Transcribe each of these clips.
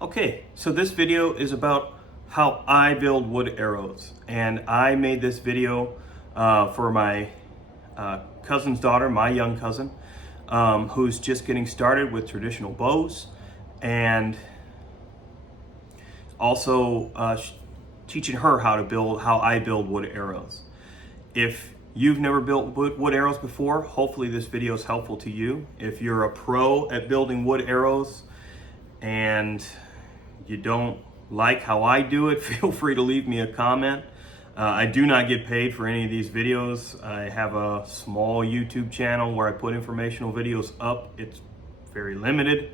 Okay, so this video is about how I build wood arrows, and I made this video for my cousin's daughter, my young cousin, who's just getting started with traditional bows, and also teaching her how I build wood arrows. If you've never built wood arrows before, hopefully this video is helpful to you. If you're a pro at building wood arrows and you don't like how I do it, feel free to leave me a comment. I do not get paid for any of these videos. I have a small YouTube channel where I put informational videos up. It's very limited.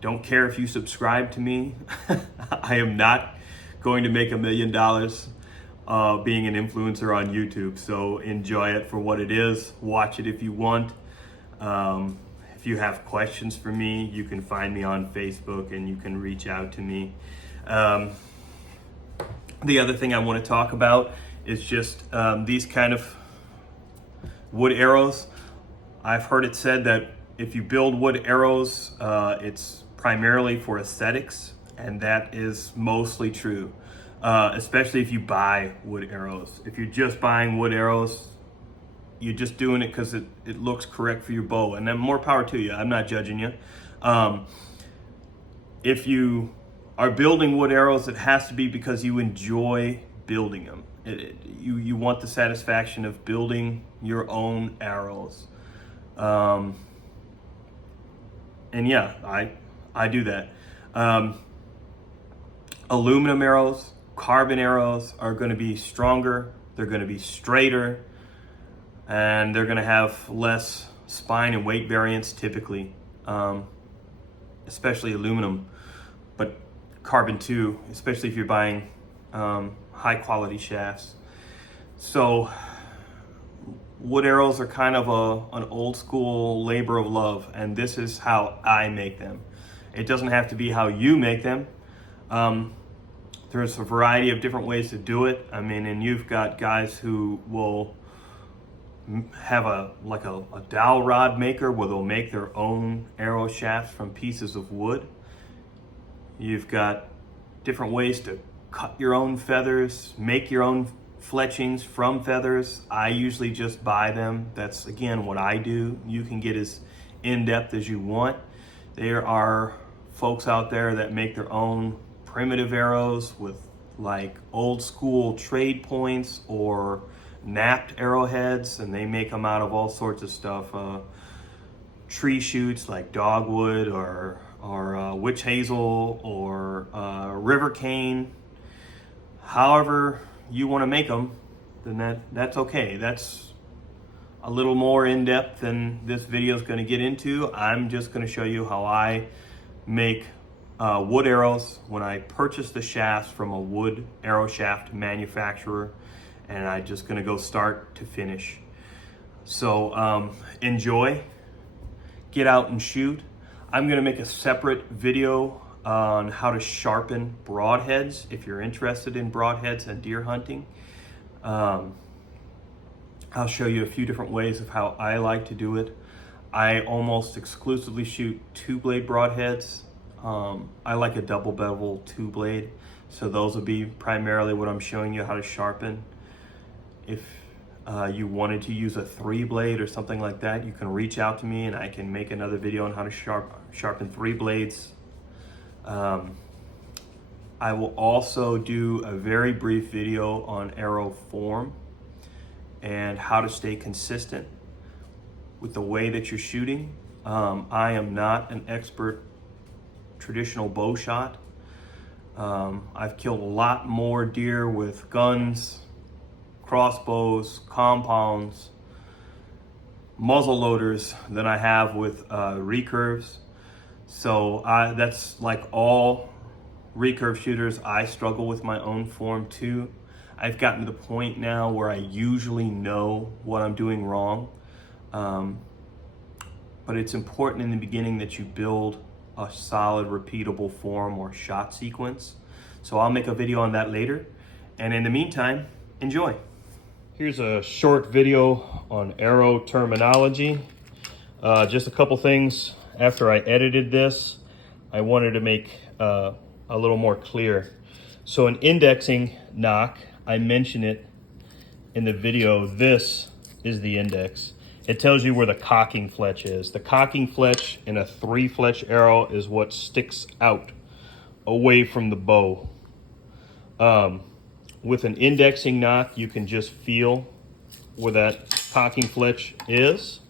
Don't care if you subscribe to me. I am not going to make $1 million being an influencer on YouTube. So enjoy it for what it is. Watch it if you want. If you have questions for me, you can find me on Facebook and you can reach out to me. The other thing I want to talk about is just these kind of wood arrows. I've heard it said that if you build wood arrows, it's primarily for aesthetics, and that is mostly true, especially if you buy wood arrows. If you're just buying wood arrows, you're just doing it because it looks correct for your bow, and then more power to you. I'm not judging you. If you are building wood arrows, it has to be because you enjoy building them. You want the satisfaction of building your own arrows. And yeah, I do that. Aluminum arrows, carbon arrows are going to be stronger, they're going to be straighter, and they're going to have less spine and weight variance typically, especially aluminum, but carbon too, especially if you're buying high quality shafts. So wood arrows are kind of an old school labor of love, and this is how I make them. It doesn't have to be how you make them. There's a variety of different ways to do it. I mean, and you've got guys who will have a dowel rod maker where they'll make their own arrow shafts from pieces of wood. You've got different ways to cut your own feathers, make your own fletchings from feathers. I usually just buy them. That's again what I do. You can get as in-depth as you want. There are folks out there that make their own primitive arrows with like old school trade points or napped arrowheads, and they make them out of all sorts of stuff. Tree shoots like dogwood or witch hazel or river cane. However you want to make them, then that's okay. That's a little more in depth than this video is going to get into. I'm just going to show you how I make wood arrows when I purchase the shafts from a wood arrow shaft manufacturer, and I'm just going to go start to finish. So enjoy, get out and shoot. I'm going to make a separate video on how to sharpen broadheads if you're interested in broadheads and deer hunting. I'll show you a few different ways of how I like to do it. I almost exclusively shoot 2-blade broadheads. I like a double bevel 2-blade, so those will be primarily what I'm showing you how to sharpen. If you wanted to use a 3-blade or something like that, you can reach out to me and I can make another video on how to sharpen 3 blades. I will also do a very brief video on arrow form and how to stay consistent with the way that you're shooting. I am not an expert traditional bow shot. I've killed a lot more deer with guns, crossbows, compounds, muzzle loaders than I have with recurves. So that's like all recurve shooters. I struggle with my own form too. I've gotten to the point now where I usually know what I'm doing wrong. But it's important in the beginning that you build a solid repeatable form or shot sequence. So I'll make a video on that later. And in the meantime, enjoy. Here's a short video on arrow terminology. Just a couple things. After I edited this, I wanted to make a little more clear. So an indexing nock, I mentioned it in the video, this is the index. It tells you where the cocking fletch is. The cocking fletch in a 3-fletch arrow is what sticks out away from the bow. With an indexing nock, you can just feel where that cocking fletch is.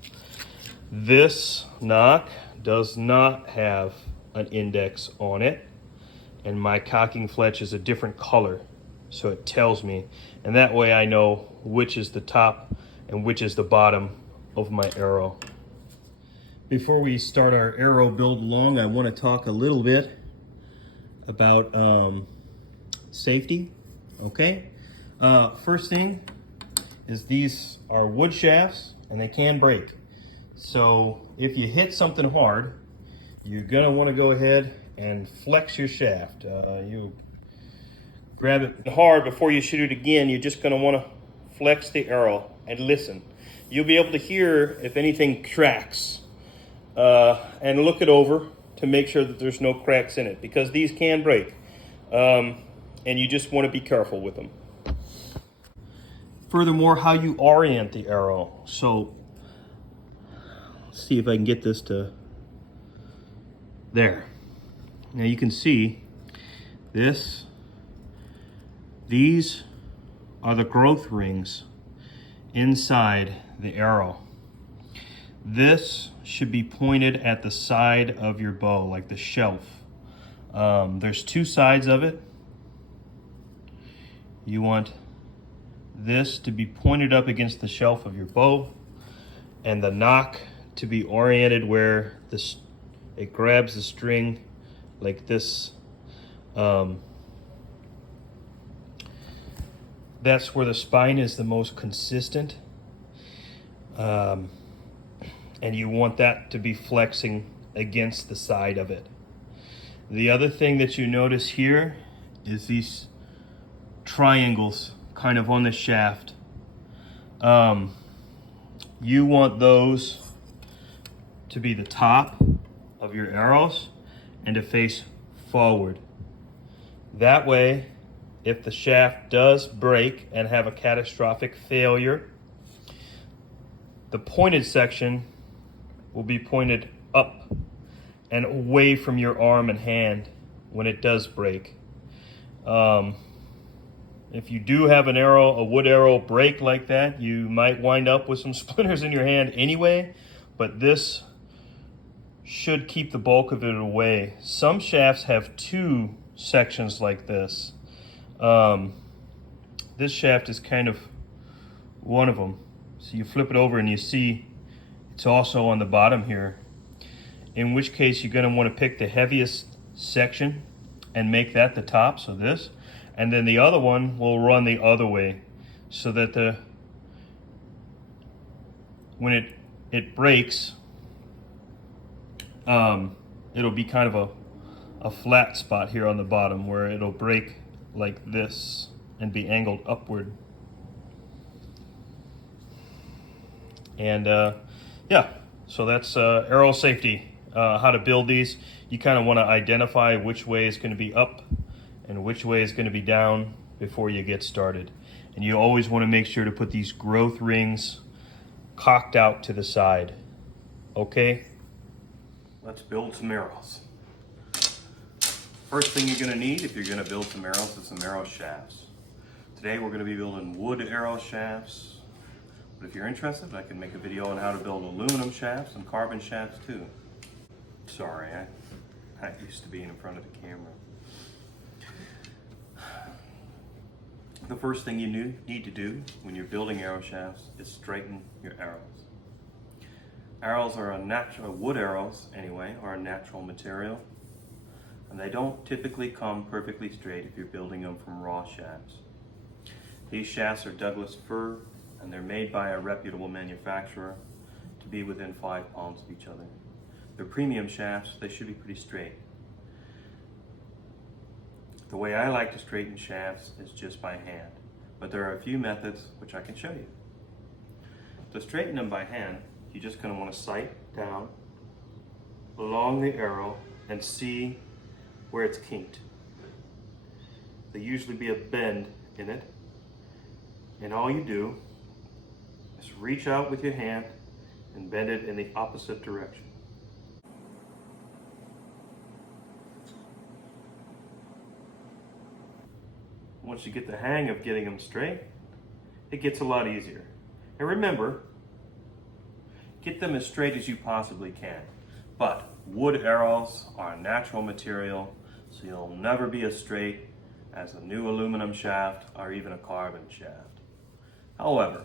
This nock does not have an index on it, and my cocking fletch is a different color, so it tells me, and that way I know which is the top and which is the bottom of my arrow. Before we start our arrow build along, I want to talk a little bit about safety. Okay, first thing is these are wood shafts and they can break. So if you hit something hard, you're gonna want to go ahead and flex your shaft. You grab it hard before you shoot it again. You're just gonna want to flex the arrow and listen. You'll be able to hear if anything cracks, and look it over to make sure that there's no cracks in it, because these can break, and you just want to be careful with them. Furthermore, how you orient the arrow. So let's see if I can get this to there. Now you can see these are the growth rings inside the arrow. This should be pointed at the side of your bow, like the shelf. There's 2 sides of it. You want this to be pointed up against the shelf of your bow, and the nock to be oriented where it grabs the string like this. That's where the spine is the most consistent. And you want that to be flexing against the side of it. The other thing that you notice here is these triangles kind of on the shaft. You want those to be the top of your arrows and to face forward. That way, if the shaft does break and have a catastrophic failure, the pointed section will be pointed up and away from your arm and hand when it does break. If you do have a wood arrow break like that, you might wind up with some splinters in your hand anyway, but this should keep the bulk of it away. Some shafts have 2 sections like this. This shaft is kind of one of them. So you flip it over and you see it's also on the bottom here, in which case you're going to want to pick the heaviest section and make that the top, so this, and then the other one will run the other way, so that when it breaks, it'll be kind of a flat spot here on the bottom where it'll break like this and be angled upward. And yeah, so that's arrow safety. How to build these. You kind of want to identify which way is going to be up and which way is going to be down before you get started. And you always want to make sure to put these growth rings cocked out to the side. Okay? Let's build some arrows. First thing you're going to need if you're going to build some arrows is some arrow shafts. Today we're going to be building wood arrow shafts. But if you're interested, I can make a video on how to build aluminum shafts and carbon shafts too. Sorry, I'm not used to being in front of the camera. The first thing you need to do when you're building arrow shafts is straighten your arrows. Arrows are wood arrows anyway, are a natural material. And they don't typically come perfectly straight if you're building them from raw shafts. These shafts are Douglas fir, and they're made by a reputable manufacturer to be within 5 palms of each other. They're premium shafts, they should be pretty straight. The way I like to straighten shafts is just by hand, but there are a few methods which I can show you. To straighten them by hand, you're just going to want to sight down along the arrow and see where it's kinked. there'll usually be a bend in it. And all you do is reach out with your hand and bend it in the opposite direction. Once you get the hang of getting them straight, it gets a lot easier. And remember, get them as straight as you possibly can. But wood arrows are a natural material, so you'll never be as straight as a new aluminum shaft or even a carbon shaft. However,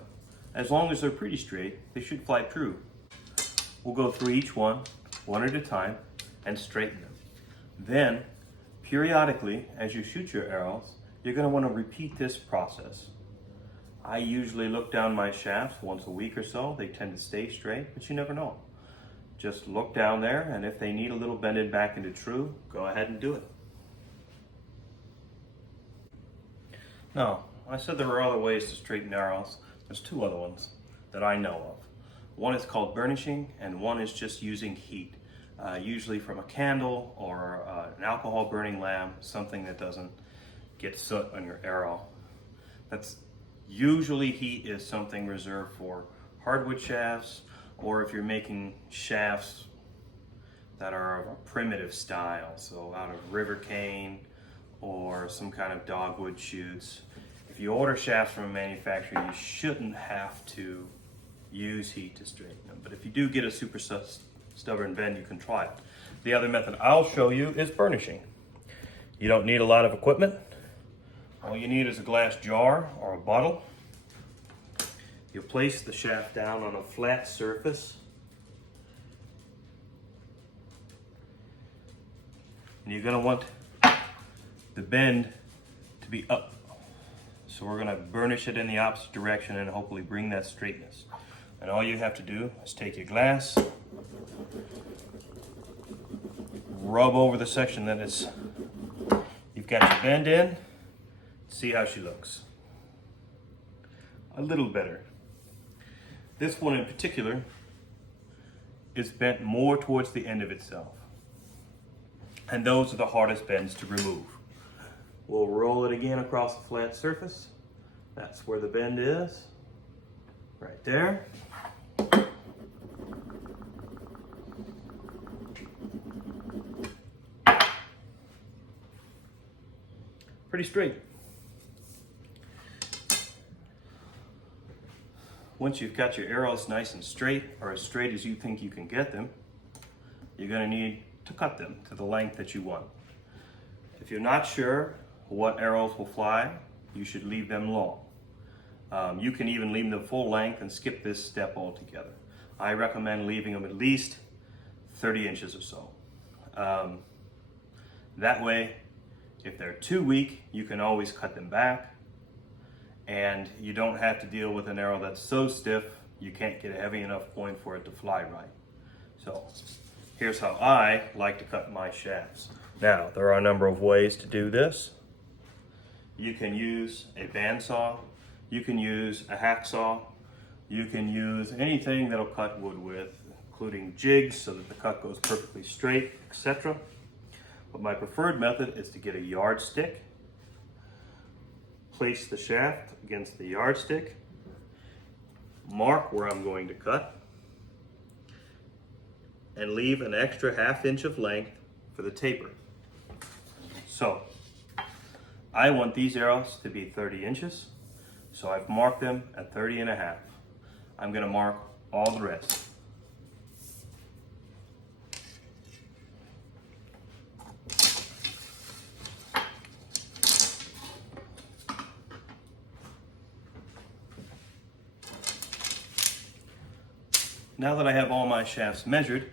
as long as they're pretty straight, they should fly true. We'll go through each one at a time, and straighten them. Then, periodically, as you shoot your arrows, you're going to want to repeat this process. I usually look down my shafts once a week or so. They tend to stay straight, but you never know. Just look down there, and if they need a little bended back into true, go ahead and do it. Now, I said there were other ways to straighten arrows. There's two other ones that I know of. One is called burnishing, and one is just using heat, usually from a candle or an alcohol burning lamp, something that doesn't get soot on your arrow. That's usually heat is something reserved for hardwood shafts, or if you're making shafts that are of a primitive style, so out of river cane or some kind of dogwood shoots. If you order shafts from a manufacturer, you shouldn't have to use heat to straighten them. But if you do get a super stubborn bend, you can try it. The other method I'll show you is burnishing. You don't need a lot of equipment. All you need is a glass jar or a bottle. You place the shaft down on a flat surface. And you're going to want the bend to be up. So we're going to burnish it in the opposite direction and hopefully bring that straightness. And all you have to do is take your glass, rub over the section that you've got your bend in, see how she looks. A little better. This one in particular is bent more towards the end of itself. And those are the hardest bends to remove. We'll roll it again across the flat surface. That's where the bend is, right there. Pretty straight. Once you've got your arrows nice and straight, or as straight as you think you can get them, you're going to need to cut them to the length that you want. If you're not sure what arrows will fly, you should leave them long. You can even leave them full length and skip this step altogether. I recommend leaving them at least 30 inches or so. That way, if they're too weak, you can always cut them back, and you don't have to deal with an arrow that's so stiff you can't get a heavy enough point for it to fly right. So here's how I like to cut my shafts. Now, there are a number of ways to do this. You can use a bandsaw, you can use a hacksaw, you can use anything that'll cut wood with, including jigs so that the cut goes perfectly straight, etc. But my preferred method is to get a yardstick, place the shaft against the yardstick, mark where I'm going to cut, and leave an extra ½ inch of length for the taper. So, I want these arrows to be 30 inches, so I've marked them at 30½. I'm going to mark all the rest. Now that I have all my shafts measured,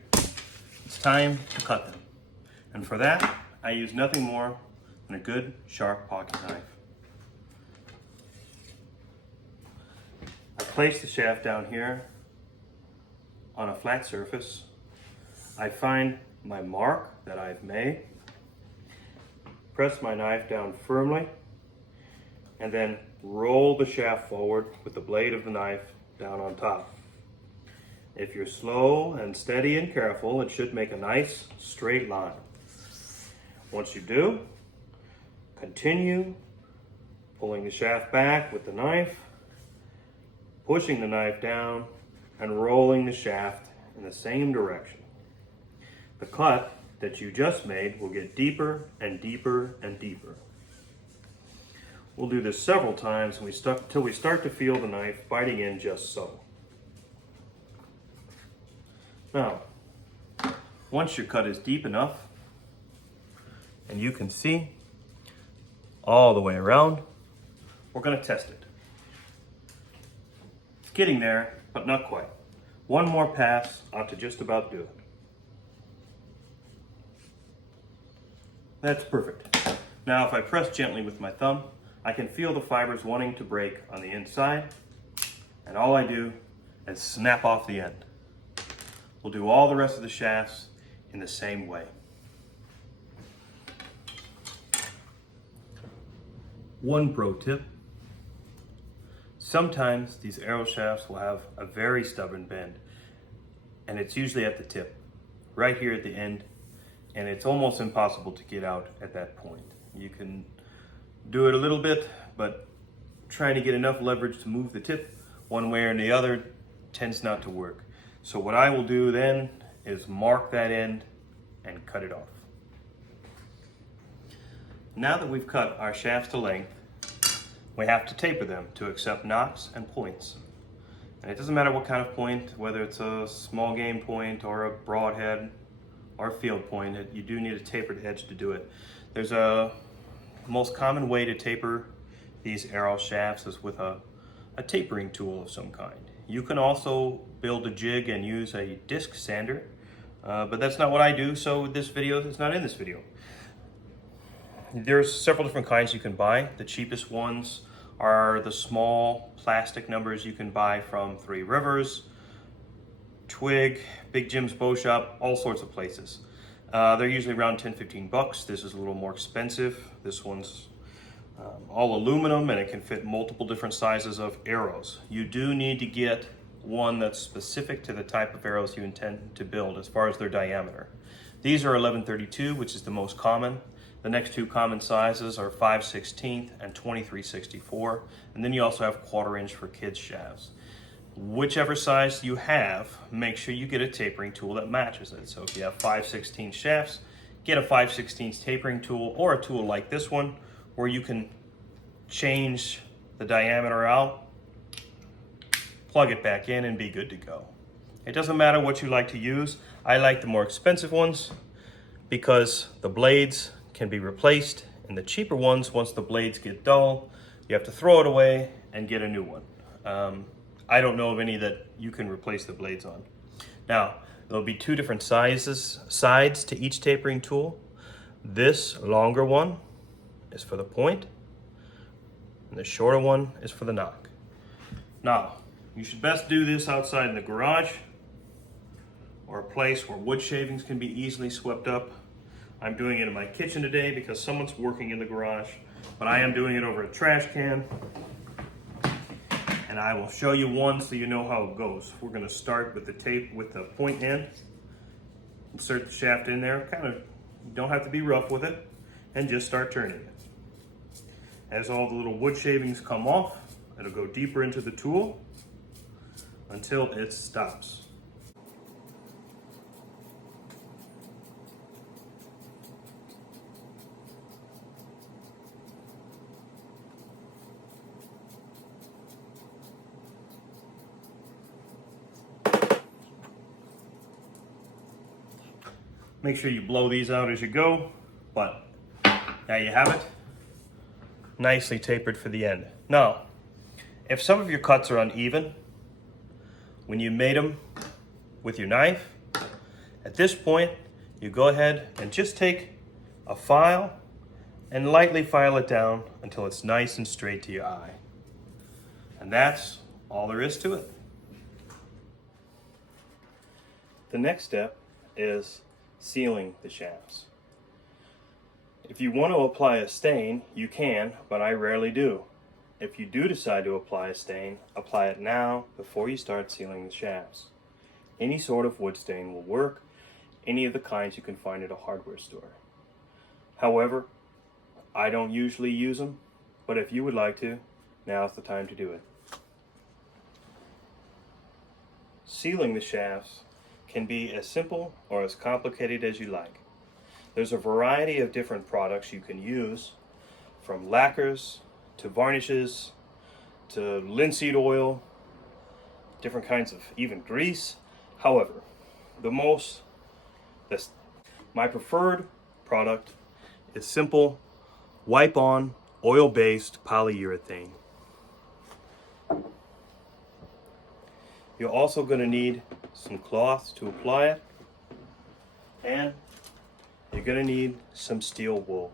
it's time to cut them. And for that, I use nothing more than a good sharp pocket knife. I place the shaft down here on a flat surface. I find my mark that I've made, press my knife down firmly, and then roll the shaft forward with the blade of the knife down on top. If you're slow and steady and careful, it should make a nice straight line. Once you do, continue Pulling the shaft back with the knife, pushing the knife down, and rolling the shaft in the same direction. The cut that you just made will get deeper and deeper and deeper. We'll do this several times until we start to feel the knife biting in just so. Now, once your cut is deep enough and you can see all the way around, we're going to test it. It's getting there, but not quite. One more pass ought to just about do it. That's perfect. Now if I press gently with my thumb, I can feel the fibers wanting to break on the inside, and all I do is snap off the end. We'll do all the rest of the shafts in the same way. One pro tip: sometimes these arrow shafts will have a very stubborn bend, and it's usually at the tip, right here at the end, and it's almost impossible to get out at that point. You can do it a little bit, but trying to get enough leverage to move the tip one way or the other tends not to work. So what I will do then is mark that end and cut it off. Now that we've cut our shafts to length, we have to taper them to accept knocks and points. And it doesn't matter what kind of point, whether it's a small game point or a broadhead or a field point, you do need a tapered edge to do it. There's a most common way to taper these arrow shafts is with a tapering tool of some kind. You can also build a jig and use a disc sander, but that's not what I do, so this video is not in this video. There's several different kinds you can buy. The cheapest ones are the small plastic numbers you can buy from Three Rivers, Twig, Big Jim's Bow Shop, all sorts of places. They're usually around 10-15 bucks. This is a little more expensive. This one's all aluminum and it can fit multiple different sizes of arrows. You do need to get one that's specific to the type of arrows you intend to build as far as their diameter. These are 11/32, which is the most common. The next two common sizes are 5/16 and 23/64, and then you also have 1/4 inch for kids shafts. Whichever size you have, make sure you get a tapering tool that matches it. So if you have 5/16 shafts, get a 5/16 tapering tool or a tool like this one where you can change the diameter out, plug it back in, and be good to go. It doesn't matter what you like to use. I like the more expensive ones because the blades can be replaced, and the cheaper ones, once the blades get dull, you have to throw it away and get a new one. I don't know of any that you can replace the blades on. Now, there'll be two different sides to each tapering tool. This longer one is for the point, and the shorter one is for the knock. Now, you should best do this outside in the garage or a place where wood shavings can be easily swept up. I'm doing it in my kitchen today because someone's working in the garage, but I am doing it over a trash can. And I will show you one so you know how it goes. We're gonna start with the tape with the point end. Insert the shaft in there, you don't have to be rough with it, and just start turning it. As all the little wood shavings come off, it'll go deeper into the tool until it stops. Make sure you blow these out as you go, but there you have it. Nicely tapered for the end. Now, if some of your cuts are uneven, when you made them with your knife, at this point, you go ahead and just take a file and lightly file it down until it's nice and straight to your eye. And that's all there is to it. The next step is sealing the shafts. If you want to apply a stain, you can, but I rarely do. If you do decide to apply a stain, apply it now before you start sealing the shafts. Any sort of wood stain will work, any of the kinds you can find at a hardware store. However, I don't usually use them, but if you would like to, now's the time to do it. Sealing the shafts can be as simple or as complicated as you like. There's a variety of different products you can use, from lacquers to varnishes to linseed oil, different kinds of even grease. However, my preferred product is simple wipe-on oil-based polyurethane. You're also going to need some cloth to apply it, and you're going to need some steel wool.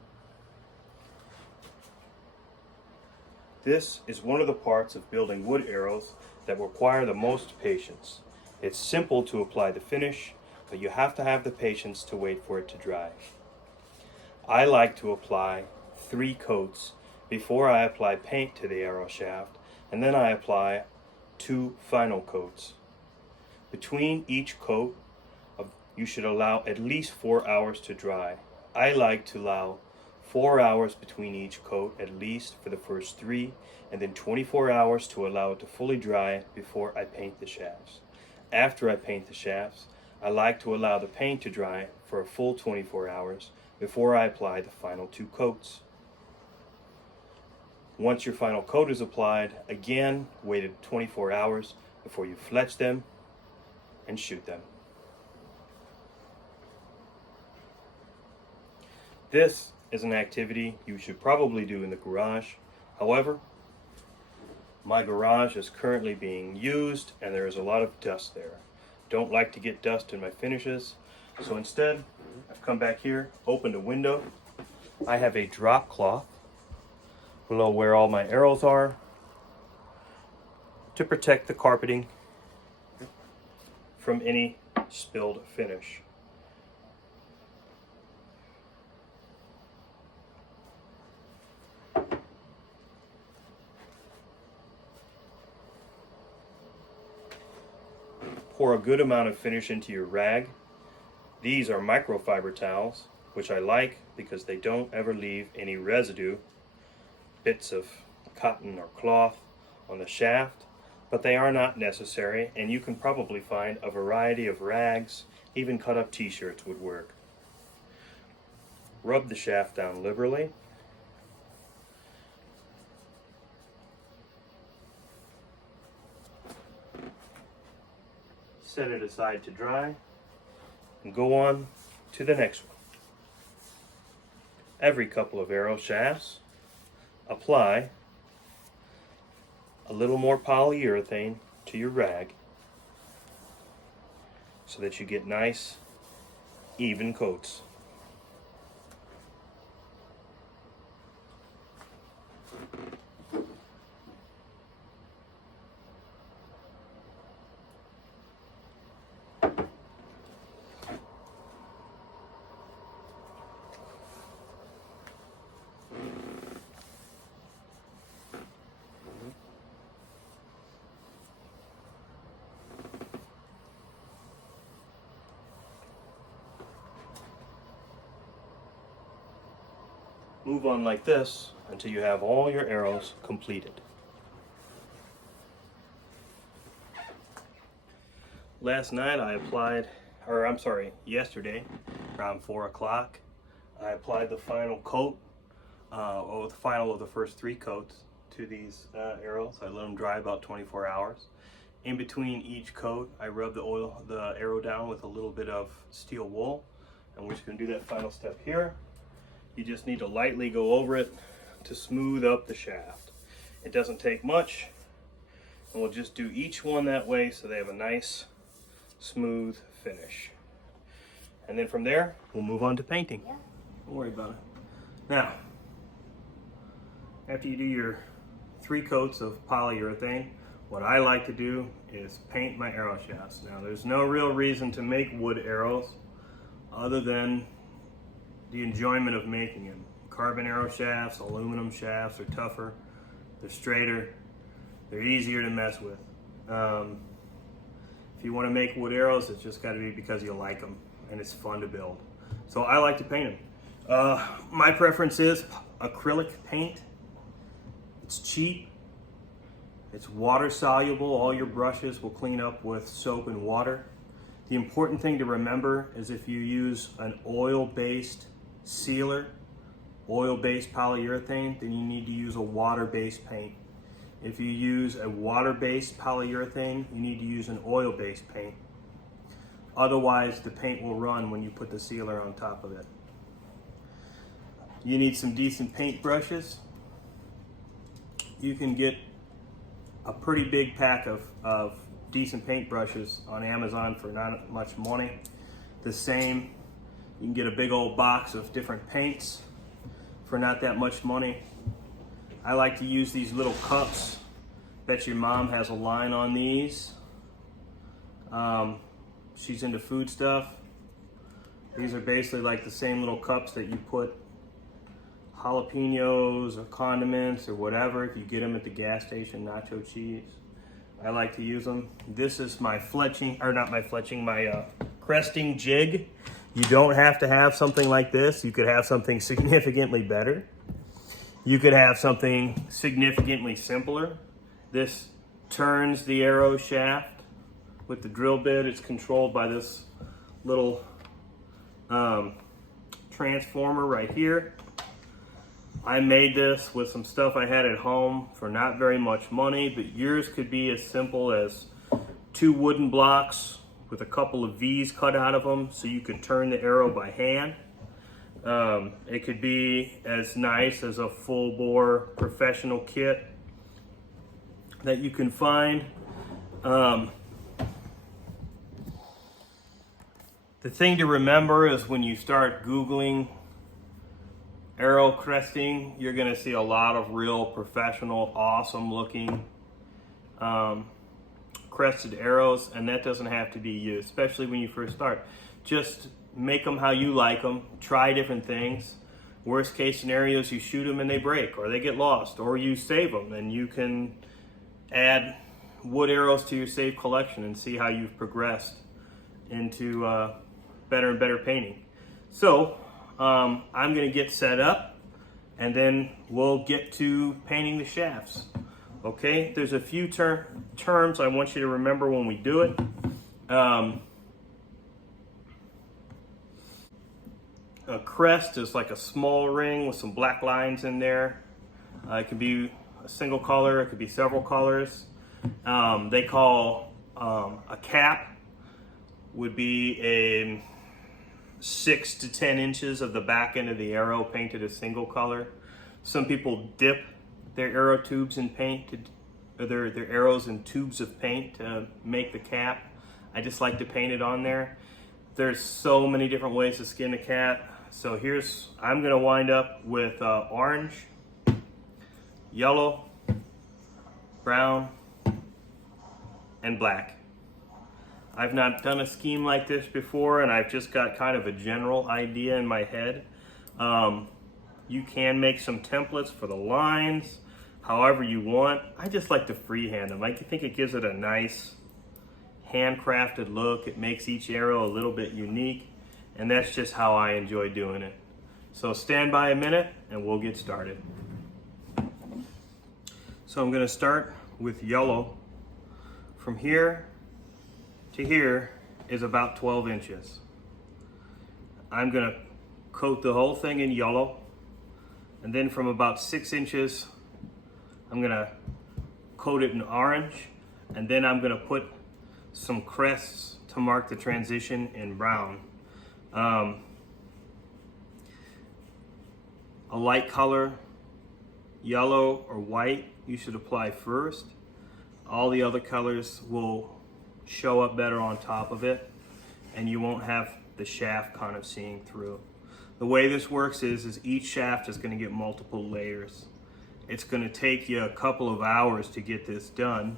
This is one of the parts of building wood arrows that require the most patience. It's simple to apply the finish, but you have to have the patience to wait for it to dry. I like to apply 3 coats before I apply paint to the arrow shaft, and then I apply 2 final coats. Between each coat, you should allow at least 4 hours to dry. I like to allow 4 hours between each coat at least for the first 3, and then 24 hours to allow it to fully dry before I paint the shafts. After I paint the shafts, I like to allow the paint to dry for a full 24 hours before I apply the final 2 coats. Once your final coat is applied, again, wait 24 hours before you fletch them and shoot them. This is an activity you should probably do in the garage. However, my garage is currently being used and there is a lot of dust there. Don't like to get dust in my finishes, so instead I've come back here, opened a window. I have a drop cloth below where all my arrows are to protect the carpeting from any spilled finish. Pour a good amount of finish into your rag. These are microfiber towels, which I like because they don't ever leave any residue, bits of cotton or cloth on the shaft, but they are not necessary, and you can probably find a variety of rags. Even cut up t-shirts would work. Rub the shaft down liberally. Set it aside to dry and go on to the next one. Every couple of arrow shafts, apply a little more polyurethane to your rag so that you get nice, even coats. Move on like this until you have all your arrows completed. Yesterday, around 4 o'clock, I applied the final coat, or the final of the first 3 coats to these arrows. I let them dry about 24 hours. In between each coat, I rubbed the arrow down with a little bit of steel wool, and we're just going to do that final step here. You just need to lightly go over it to smooth up the shaft. It doesn't take much, and we'll just do each one that way so they have a nice, smooth finish. And then from there, we'll move on to painting. Yeah. Don't worry about it. Now, after you do your 3 coats of polyurethane, what I like to do is paint my arrow shafts. Now, there's no real reason to make wood arrows other than the enjoyment of making them. Carbon arrow shafts, aluminum shafts are tougher, they're straighter, they're easier to mess with. If you want to make wood arrows, it's just got to be because you like them and it's fun to build. So I like to paint them. My preference is acrylic paint. It's cheap. It's water soluble. All your brushes will clean up with soap and water. The important thing to remember is if you use an oil-based sealer, oil-based polyurethane, then you need to use a water-based paint. If you use a water-based polyurethane, you need to use an oil-based paint. Otherwise, the paint will run when you put the sealer on top of it. You need some decent paint brushes. You can get a pretty big pack of decent paint brushes on Amazon for not much money. The same, you can get a big old box of different paints for not that much money. I like to use these little cups. Bet your mom has a line on these. She's into food stuff. These are basically like the same little cups that you put jalapenos or condiments or whatever. If you get them at the gas station, nacho cheese. I like to use them. This is my fletching, or not my fletching, my cresting jig. You don't have to have something like this. You could have something significantly better. You could have something significantly simpler. This turns the arrow shaft with the drill bit. It's controlled by this little transformer right here. I made this with some stuff I had at home for not very much money, but yours could be as simple as 2 wooden blocks with a couple of V's cut out of them so you could turn the arrow by hand. It could be as nice as a full bore professional kit that you can find. The thing to remember is when you start Googling arrow cresting, you're going to see a lot of real professional, awesome looking crested arrows, and that doesn't have to be you, especially when you first start. Just make them how you like them. Try different things. Worst case scenarios, you shoot them and they break, or they get lost, or you save them, and you can add wood arrows to your save collection and see how you've progressed into better and better painting. So I'm going to get set up, and then we'll get to painting the shafts. Okay, there's a few terms I want you to remember when we do it. A crest is like a small ring with some black lines in there. It could be a single color, it could be several colors. They call a cap would be a 6 to 10 inches of the back end of the arrow painted a single color. Some people dip their arrow tubes in paint, their arrows in tubes of paint to make the cap. I just like to paint it on there. There's so many different ways to skin a cat. So I'm gonna wind up with orange, yellow, brown, and black. I've not done a scheme like this before, and I've just got kind of a general idea in my head. You can make some templates for the lines, however you want. I just like to freehand them. I think it gives it a nice handcrafted look. It makes each arrow a little bit unique, and that's just how I enjoy doing it. So stand by a minute and we'll get started. So I'm gonna start with yellow. From here to here is about 12 inches. I'm gonna coat the whole thing in yellow, and then from about 6 inches, I'm gonna coat it in orange, and then I'm gonna put some crests to mark the transition in brown. A light color, yellow or white, you should apply first. All the other colors will show up better on top of it, and you won't have the shaft kind of seeing through. The way this works is each shaft is going to get multiple layers. It's going to take you a couple of hours to get this done.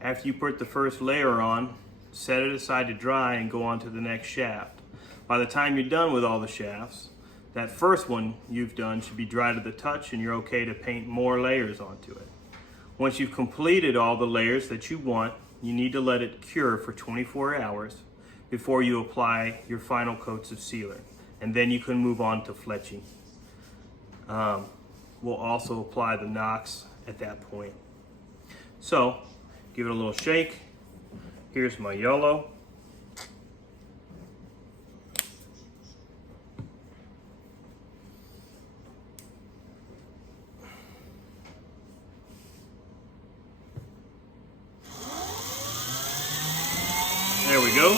After you put the first layer on, set it aside to dry and go on to the next shaft. By the time you're done with all the shafts, that first one you've done should be dry to the touch, and you're okay to paint more layers onto it. Once you've completed all the layers that you want, you need to let it cure for 24 hours before you apply your final coats of sealer. And then you can move on to fletching. will also apply the Knox at that point. So, give it a little shake. Here's my YOLO. There we go.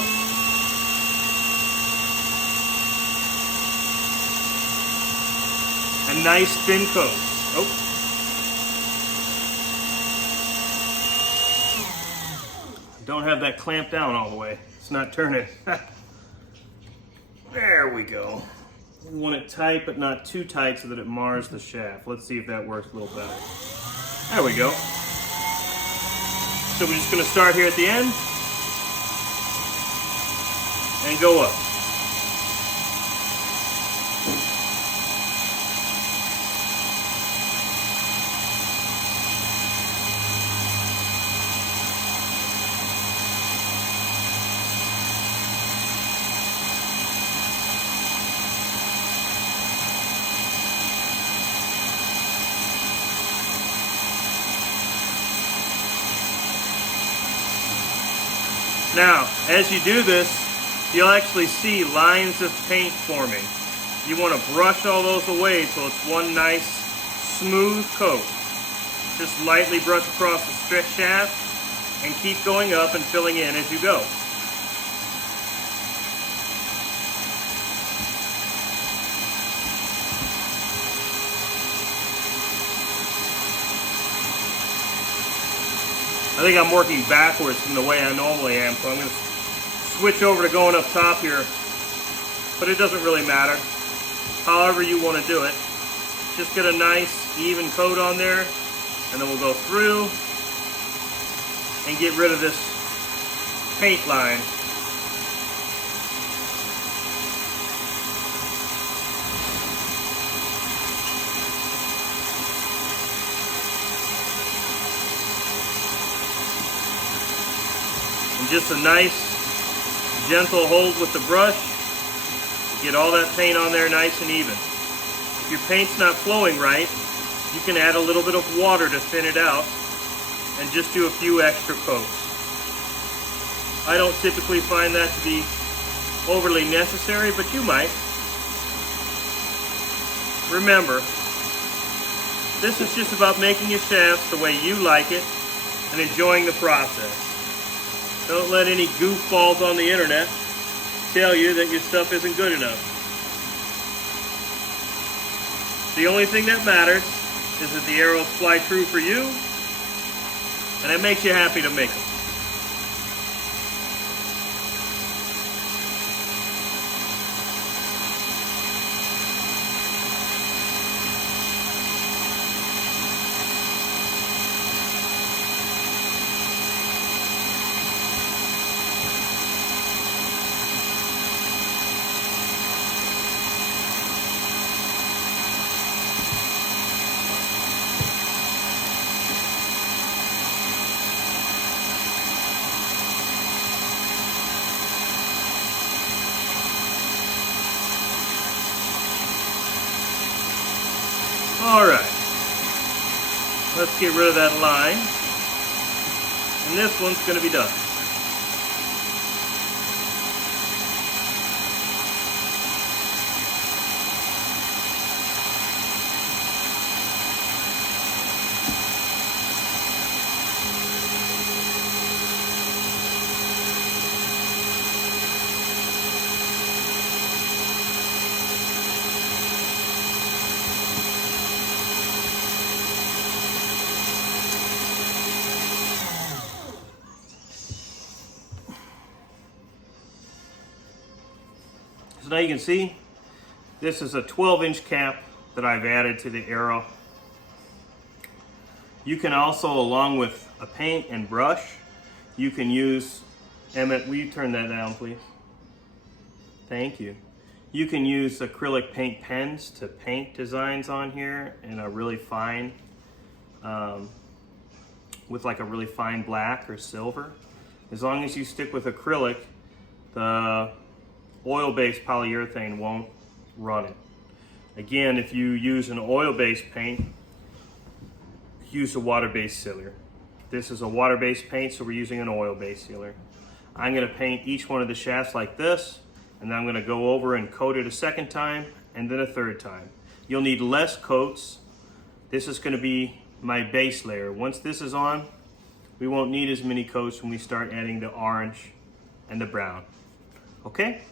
A nice thin coat. Oh. Don't have that clamped down all the way. It's not turning. There we go. We want it tight, but not too tight so that it mars the shaft. Let's see if that works a little better. There we go. So we're just gonna start here at the end and go up. Now, as you do this, you'll actually see lines of paint forming. You want to brush all those away so it's one nice, smooth coat. Just lightly brush across the stretch shaft and keep going up and filling in as you go. I think I'm working backwards from the way I normally am, so I'm going to switch over to going up top here, but it doesn't really matter. However you want to do it. Just get a nice even coat on there, and then we'll go through and get rid of this paint line. And just a nice gentle hold with the brush, get all that paint on there nice and even. If your paint's not flowing right, you can add a little bit of water to thin it out and just do a few extra coats. I don't typically find that to be overly necessary, but you might. Remember, this is just about making your shafts the way you like it and enjoying the process. Don't let any goofballs on the internet tell you that your stuff isn't good enough. The only thing that matters is that the arrows fly true for you, and it makes you happy to make them. Alright, let's get rid of that line, and this one's going to be done. So now you can see this is a 12-inch cap that I've added to the arrow. You can also, along with a paint and brush, you can use, Emmett, will you turn that down please? Thank you. You can use acrylic paint pens to paint designs on here in a really fine, with like a really fine black or silver. As long as you stick with acrylic, the oil-based polyurethane won't run it. Again, if you use an oil-based paint, use a water-based sealer. This is a water-based paint, so we're using an oil-based sealer. I'm gonna paint each one of the shafts like this, and then I'm gonna go over and coat it a second time, and then a third time. You'll need less coats. This is gonna be my base layer. Once this is on, we won't need as many coats when we start adding the orange and the brown. Okay?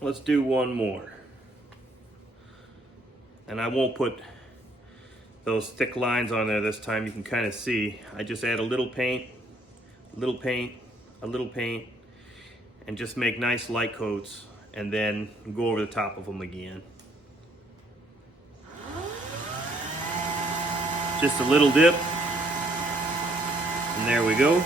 Let's do one more. And I won't put those thick lines on there this time. You can kind of see. I just add a little paint, a little paint, a little paint, and just make nice light coats, and then go over the top of them again. Just a little dip, and there we go.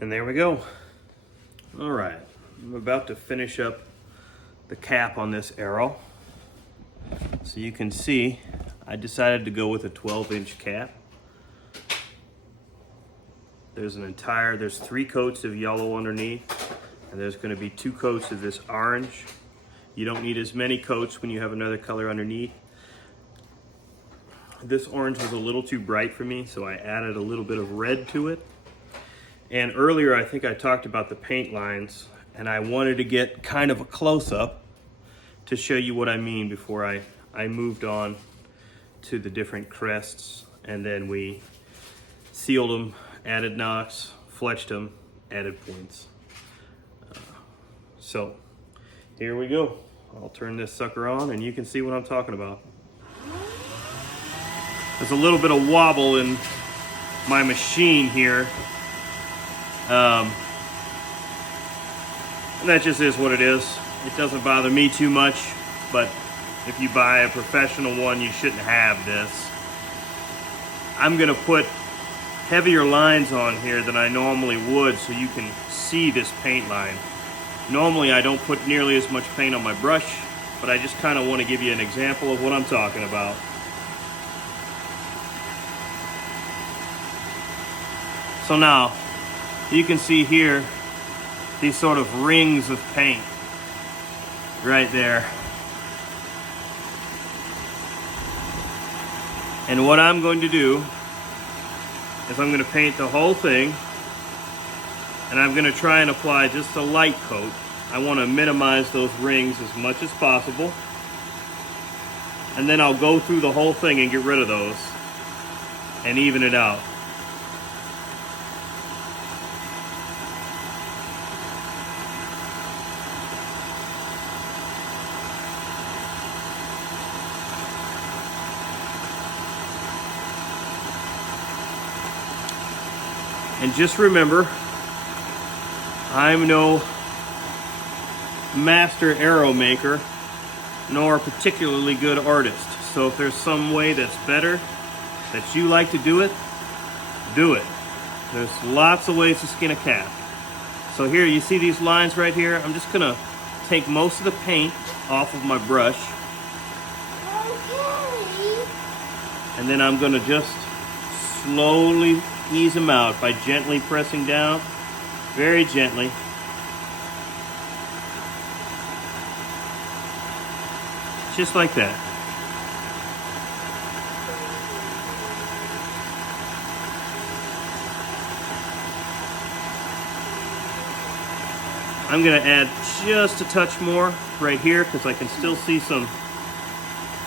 And there we go. All right, I'm about to finish up the cap on this arrow. So you can see, I decided to go with a 12-inch cap. There's 3 coats of yellow underneath, and there's gonna be 2 coats of this orange. You don't need as many coats when you have another color underneath. This orange was a little too bright for me, so I added a little bit of red to it. And earlier, I think I talked about the paint lines, and I wanted to get kind of a close-up to show you what I mean before I moved on to the different crests, and then we sealed them, added nocks, fletched them, added points. So here we go. I'll turn this sucker on and you can see what I'm talking about. There's a little bit of wobble in my machine here. And that just is what it is. It doesn't bother me too much, but if you buy a professional one, you shouldn't have this. I'm gonna put heavier lines on here than I normally would so you can see this paint line. Normally I don't put nearly as much paint on my brush, but I just kind of want to give you an example of what I'm talking about. So now, you can see here these sort of rings of paint right there. And what I'm going to do is I'm going to paint the whole thing, and I'm going to try and apply just a light coat. I want to minimize those rings as much as possible. And then I'll go through the whole thing and get rid of those and even it out. And just remember, I'm no master arrow maker, nor a particularly good artist. So if there's some way that's better, that you like to do it, do it. There's lots of ways to skin a cat. So here, you see these lines right here? I'm just gonna take most of the paint off of my brush. Okay. And then I'm gonna just slowly ease them out by gently pressing down, very gently. Just like that. I'm gonna add just a touch more right here because I can still see some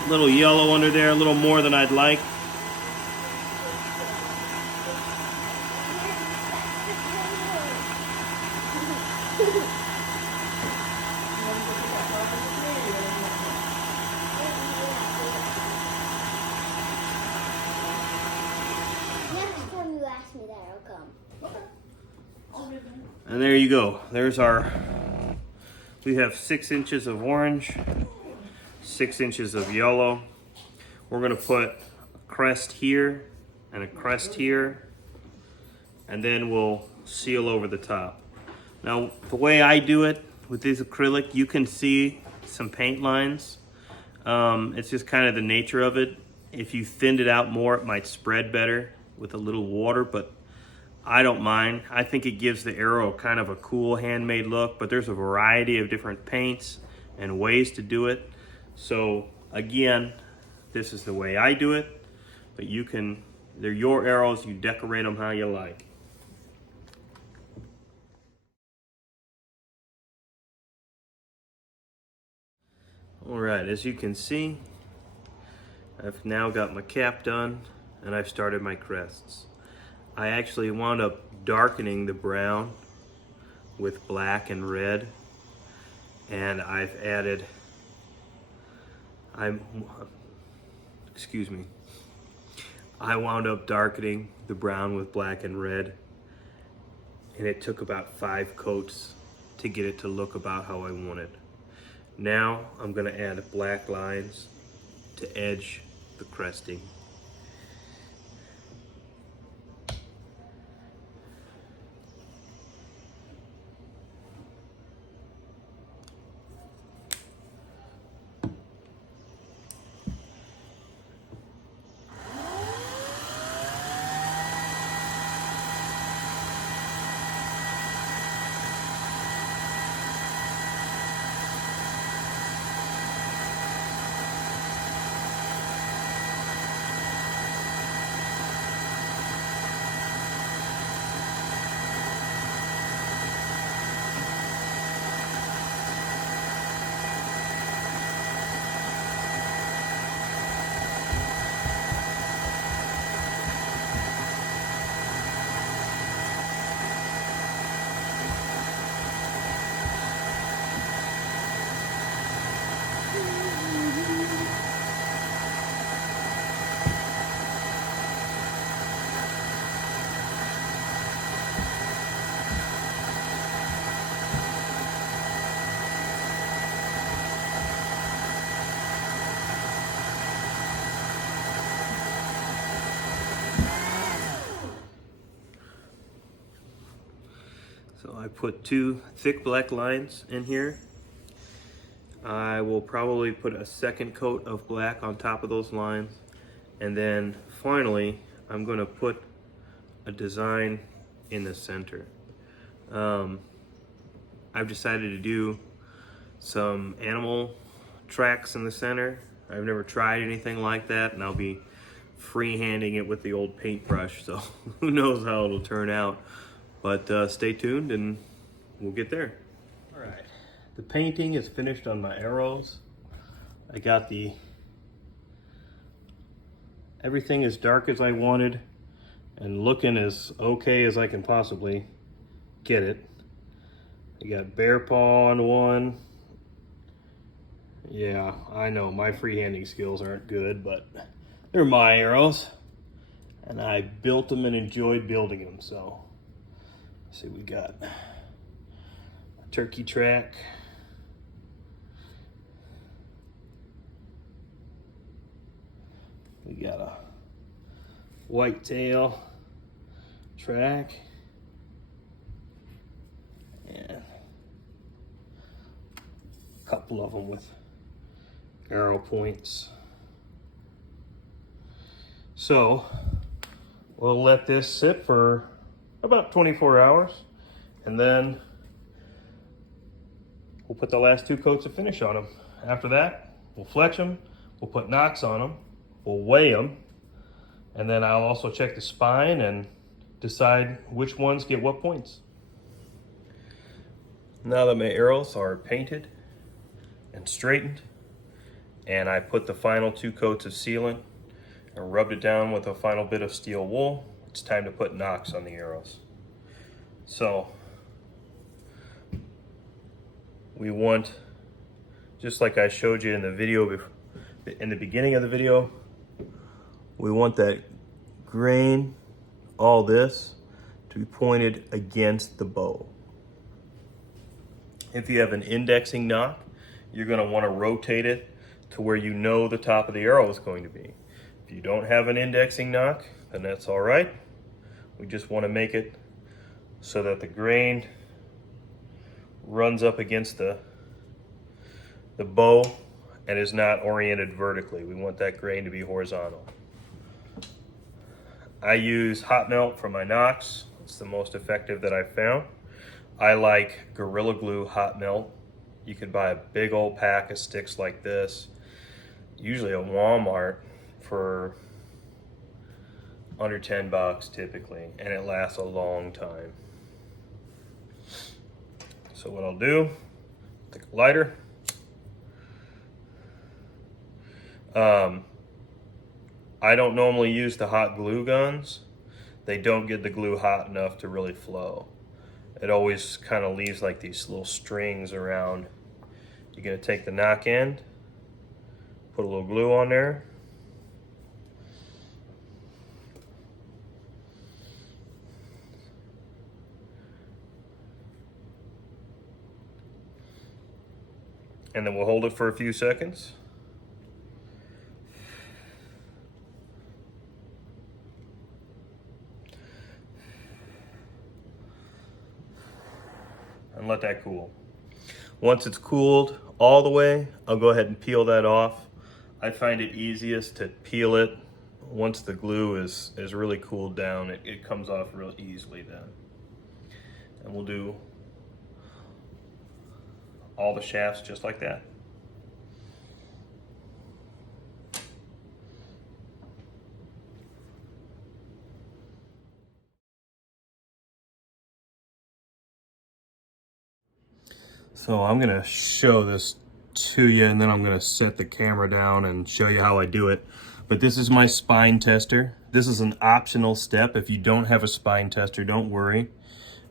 little yellow under there, a little more than I'd like. Next time you ask me that, I'll come. And there you go. There's our, we have 6 inches of orange, 6 inches of yellow. We're gonna put a crest here and a crest here, and then we'll seal over the top. Now, the way I do it with this acrylic, you can see some paint lines. It's just kind of the nature of it. If you thinned it out more, it might spread better with a little water, but I don't mind. I think it gives the arrow kind of a cool handmade look, but there's a variety of different paints and ways to do it. So again, this is the way I do it, but you can, they're your arrows, you decorate them how you like. All right, as you can see, I've now got my cap done and I've started my crests. I actually wound up darkening the brown with black and red, and I've added, I wound up darkening the brown with black and red, and it took about 5 coats to get it to look about how I wanted. Now I'm gonna add black lines to edge the cresting. So I put 2 thick black lines in here. I will probably put a second coat of black on top of those lines. And then finally, I'm gonna put a design in the center. I've decided to do some animal tracks in the center. I've never tried anything like that, and I'll be freehanding it with the old paintbrush, so who knows how it'll turn out. But stay tuned and we'll get there. All right, the painting is finished on my arrows. I got everything as dark as I wanted and looking as okay as I can possibly get it. I got bear paw on one. Yeah, I know my freehanding skills aren't good, but they're my arrows. And I built them and enjoyed building them, so. Let's see, we got a turkey track. We got a whitetail track. And a couple of them with arrow points. So we'll let this sit for about 24 hours, and then we'll put the last 2 coats of finish on them. After that, We'll fletch them, we'll put nocks on them, we'll weigh them, and then I'll also check the spine and decide which ones get what points. Now that my arrows are painted and straightened, and I put the final 2 coats of sealant and rubbed it down with a final bit of steel wool, it's time to put nocks on the arrows. So we want, just like I showed you in the video, in the beginning of the video, we want that grain, all this, to be pointed against the bow. If you have an indexing nock, you're going to want to rotate it to where you know the top of the arrow is going to be. If you don't have an indexing nock, then that's all right. We just want to make it so that the grain runs up against the bow and is not oriented vertically. We want that grain to be horizontal. I use hot melt for my nocks. It's the most effective that I've found. I like Gorilla Glue hot melt. You could buy a big old pack of sticks like this, usually at Walmart, for under 10 bucks typically, and it lasts a long time. So what I'll do, take a lighter. I don't normally use the hot glue guns. They don't get the glue hot enough to really flow. It always kind of leaves like these little strings around. You're gonna take the nock end, put a little glue on there. And then we'll hold it for a few seconds. And let that cool. Once it's cooled all the way, I'll go ahead and peel that off. I find it easiest to peel it once the glue is really cooled down. It comes off real easily then. And we'll do all the shafts just like that. So I'm gonna show this to you, and then I'm gonna set the camera down and show you how I do it. But this is my spine tester. This is an optional step. If you don't have a spine tester, don't worry.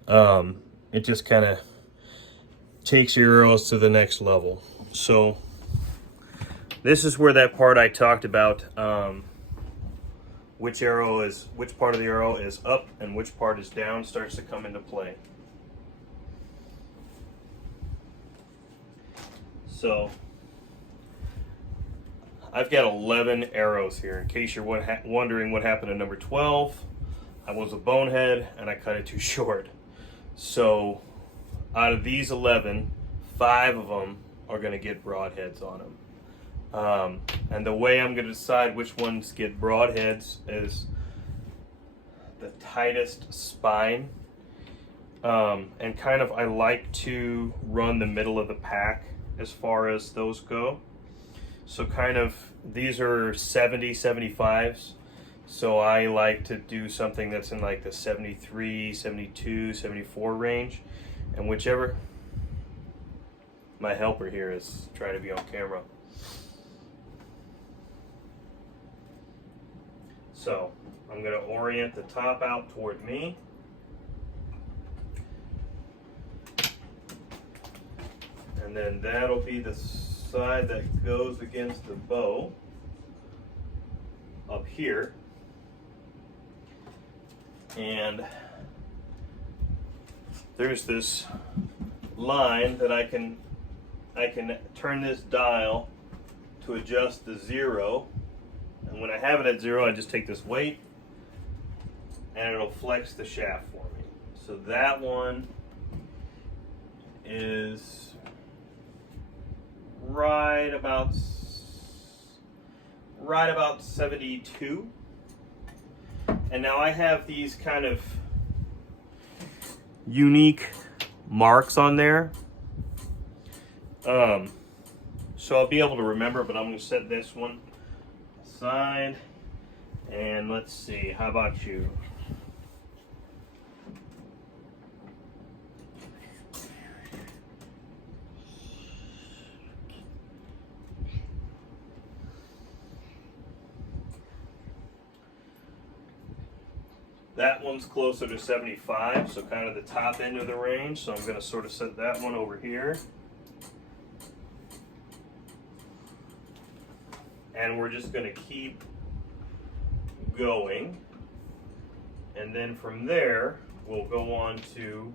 It just kind of takes your arrows to the next level. So this is where that part I talked about, which part of the arrow is up and which part is down, starts to come into play. So I've got 11 arrows here. In case you're wondering what happened to number 12, I was a bonehead and I cut it too short. So out of these 11, 5 of them are going to get broadheads on them. And the way I'm going to decide which ones get broadheads is the tightest spine. And kind of I like to run the middle of the pack as far as those go. So kind of these are 70, 75s. So I like to do something that's in like the 73, 72, 74 range. And whichever, my helper here is trying to be on camera. So I'm going to orient the top out toward me. And then that'll be the side that goes against the bow up here. And there's this line that I can turn this dial to adjust the 0. And when I have it at 0, I just take this weight and it'll flex the shaft for me. So that one is right about 72. And now I have these kind of unique marks on there. so I'll be able to remember, but I'm going to set this one aside. And let's see, how about you? That one's closer to 75, so kind of the top end of the range. So I'm going to sort of set that one over here. And we're just going to keep going. And then from there, we'll go on to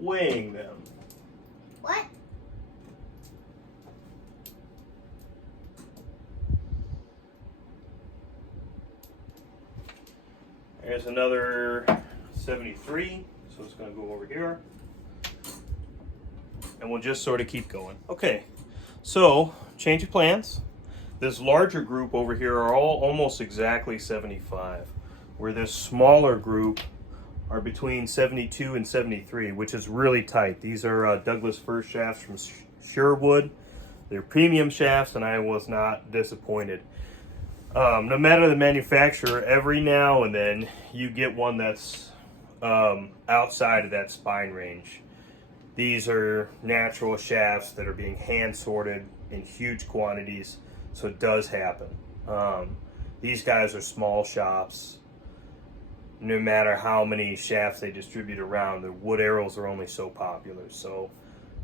weighing them. What? There's another 73, so it's going to go over here. And we'll just sort of keep going. Okay, so change of plans. This larger group over here are all almost exactly 75, where this smaller group are between 72 and 73, which is really tight. These are Douglas fir shafts from Sherwood. They're premium shafts, and I was not disappointed. No matter the manufacturer, every now and then you get one that's outside of that spine range. These are natural shafts that are being hand sorted in huge quantities, so it does happen. These guys are small shops. No matter how many shafts they distribute around, the wood arrows are only so popular, so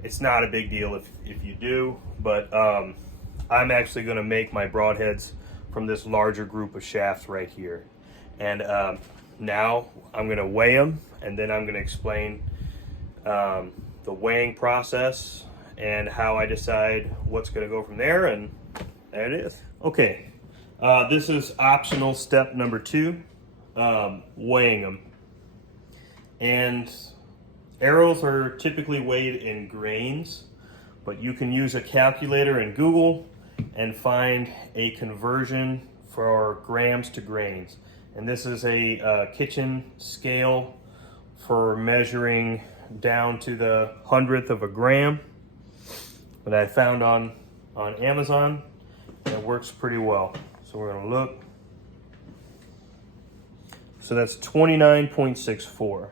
it's not a big deal if you do, but I'm actually going to make my broadheads from this larger group of shafts right here. And now I'm going to weigh them, and then I'm going to explain the weighing process and how I decide what's going to go from there, and there it is. Okay, this is optional step number 2, weighing them. And arrows are typically weighed in grains, but you can use a calculator in Google and find a conversion for grams to grains. And this is a kitchen scale for measuring down to the 100th of a gram that I found on Amazon, and it works pretty well. So we're gonna look. So that's 29.64.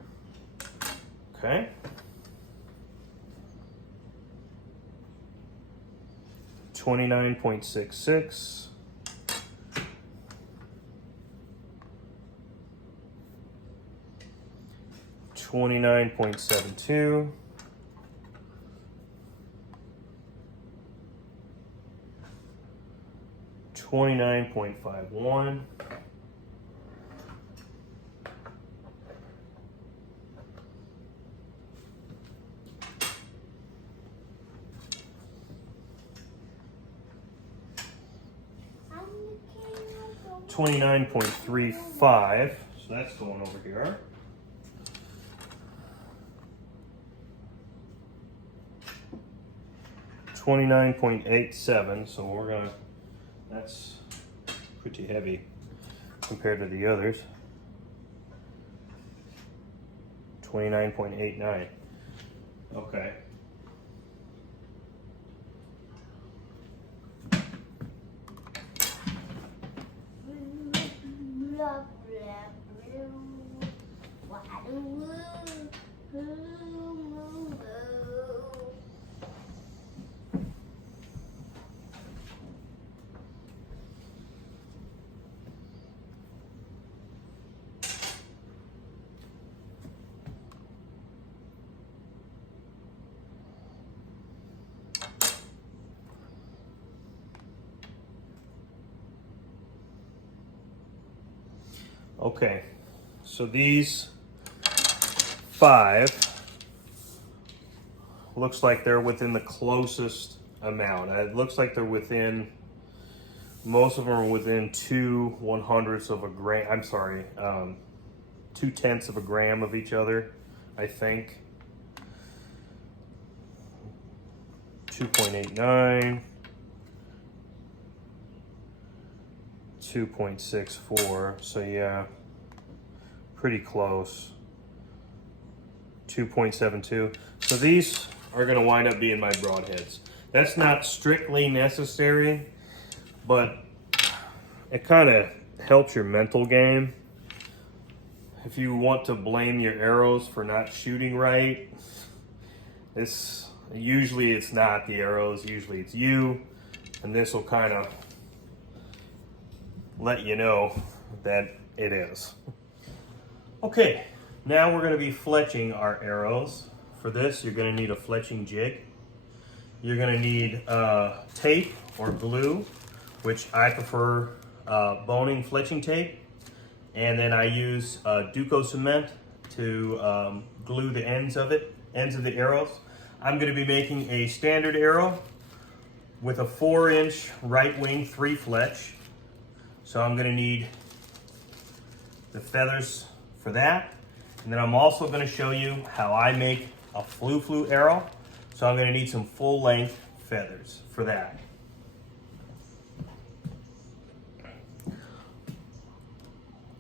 Okay. 29.66. 29.72. 29.51. 29.35, so that's going over here. 29.87, so we're gonna, that's pretty heavy compared to the others. 29.89, okay. Okay, so these 5 looks like they're within the closest amount. It looks like they're within, most of them are within 2/100ths of a gram, I'm sorry, 2/10ths of a gram of each other, I think. 2.89. 2.64, so yeah, pretty close. 2.72. So these are going to wind up being my broadheads. That's not strictly necessary, but it kind of helps your mental game. If you want to blame your arrows for not shooting right, usually it's not the arrows, usually it's you, and this will kind of let you know that it is. Okay, now we're going to be fletching our arrows. For this, you're going to need a fletching jig. You're going to need tape or glue, which I prefer boning fletching tape. And then I use Duco cement to glue the ends of the arrows. I'm going to be making a standard arrow with a 4-inch right wing 3 fletch. So I'm going to need the feathers for that. And then I'm also going to show you how I make a flu arrow. So I'm going to need some full length feathers for that.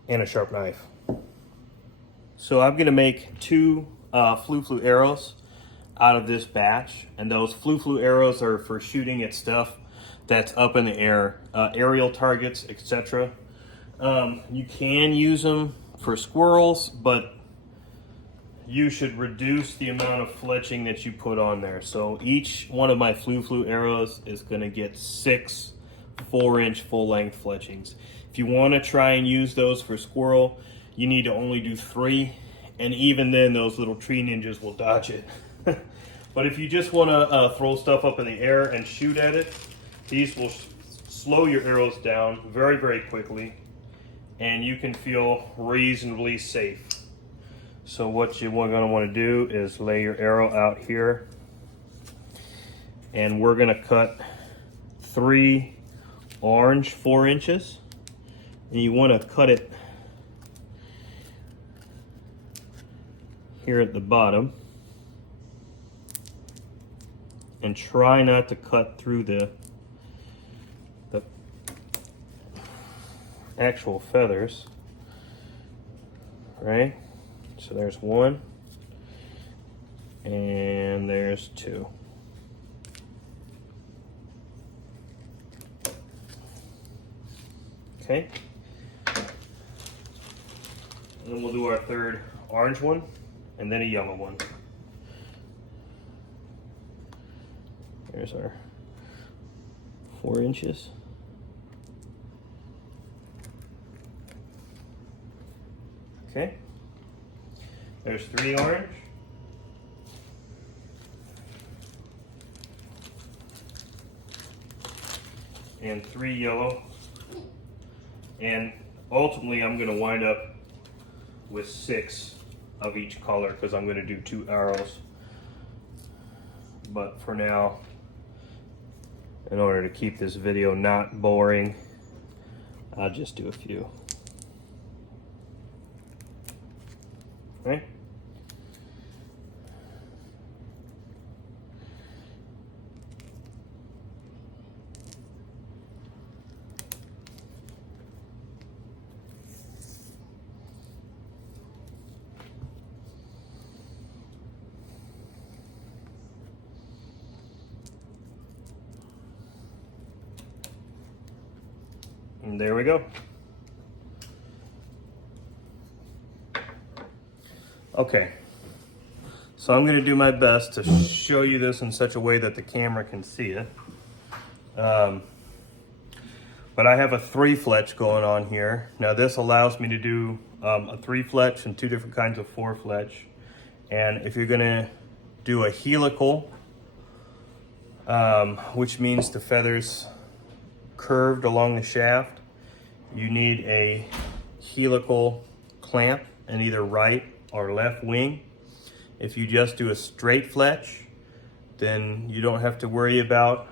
And a sharp knife. So I'm gonna make 2 flu arrows out of this batch, and those flu arrows are for shooting at stuff that's up in the air, aerial targets, etc. You can use them for squirrels, but you should reduce the amount of fletching that you put on there. So each one of my flu arrows is gonna get 6 4-inch full-length fletchings. If you want to try and use those for squirrel, you need to only do 3, and even then those little tree ninjas will dodge it. But if you just want to throw stuff up in the air and shoot at it, these will slow your arrows down very, very quickly, and you can feel reasonably safe. So what you're going to want to do is lay your arrow out here, and we're going to cut 3 orange 4 inches, and you want to cut it here at the bottom, and try not to cut through the actual feathers, right? So there's 1 and there's 2. Okay, and then we'll do our 3rd orange one, and then a yellow one. There's our 4 inches. Okay, there's 3 orange. And 3 yellow. And ultimately I'm going to wind up with 6 of each color because I'm going to do 2 arrows. But for now, in order to keep this video not boring, I'll just do a few. Right? And there we go. Okay, so I'm going to do my best to show you this in such a way that the camera can see it. But I have a 3 fletch going on here. Now this allows me to do a 3 fletch and 2 different kinds of 4 fletch. And if you're going to do a helical, which means the feathers curved along the shaft, you need a helical clamp in either right or left wing. If you just do a straight fletch, then you don't have to worry about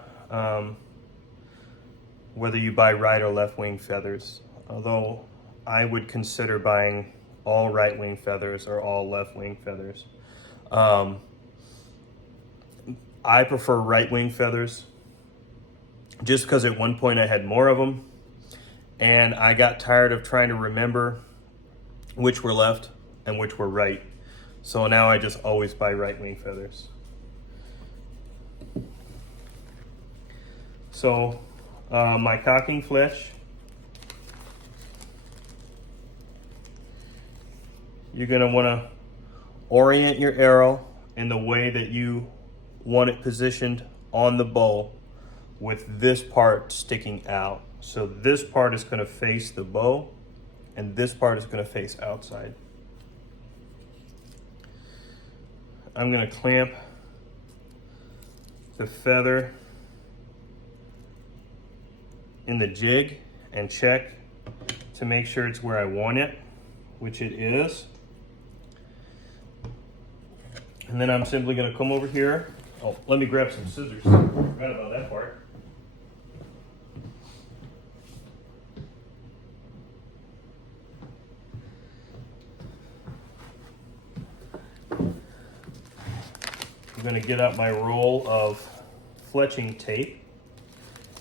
whether you buy right or left wing feathers. Although I would consider buying all right wing feathers or all left wing feathers. I prefer right wing feathers just because at one point I had more of them, and I got tired of trying to remember which were left and which were right. So now I just always buy right wing feathers. So my cocking fletch, you're going to want to orient your arrow in the way that you want it positioned on the bow, with this part sticking out. So this part is going to face the bow and this part is going to face outside. I'm going to clamp the feather in the jig and check to make sure it's where I want it, which it is. And then I'm simply going to come over here. Oh, let me grab some scissors. Forgot about that part. I'm going to get out my roll of fletching tape.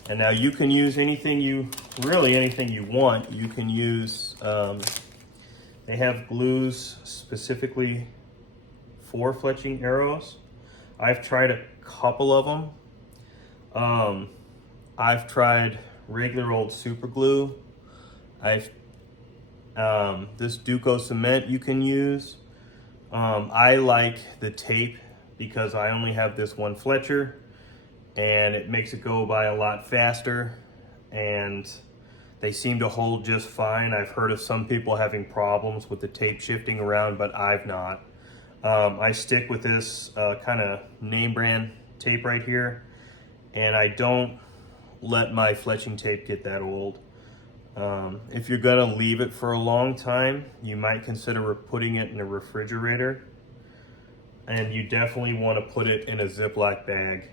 And now you can use anything you want. You can use, they have glues specifically for fletching arrows. I've tried a couple of them. I've tried regular old super glue. This Duco cement you can use. I like the tape because I only have this one fletcher and it makes it go by a lot faster, and they seem to hold just fine. I've heard of some people having problems with the tape shifting around, but I've not. I stick with this kind of name brand tape right here, and I don't let my fletching tape get that old. If you're gonna leave it for a long time, you might consider putting it in a refrigerator, and you definitely want to put it in a Ziploc bag.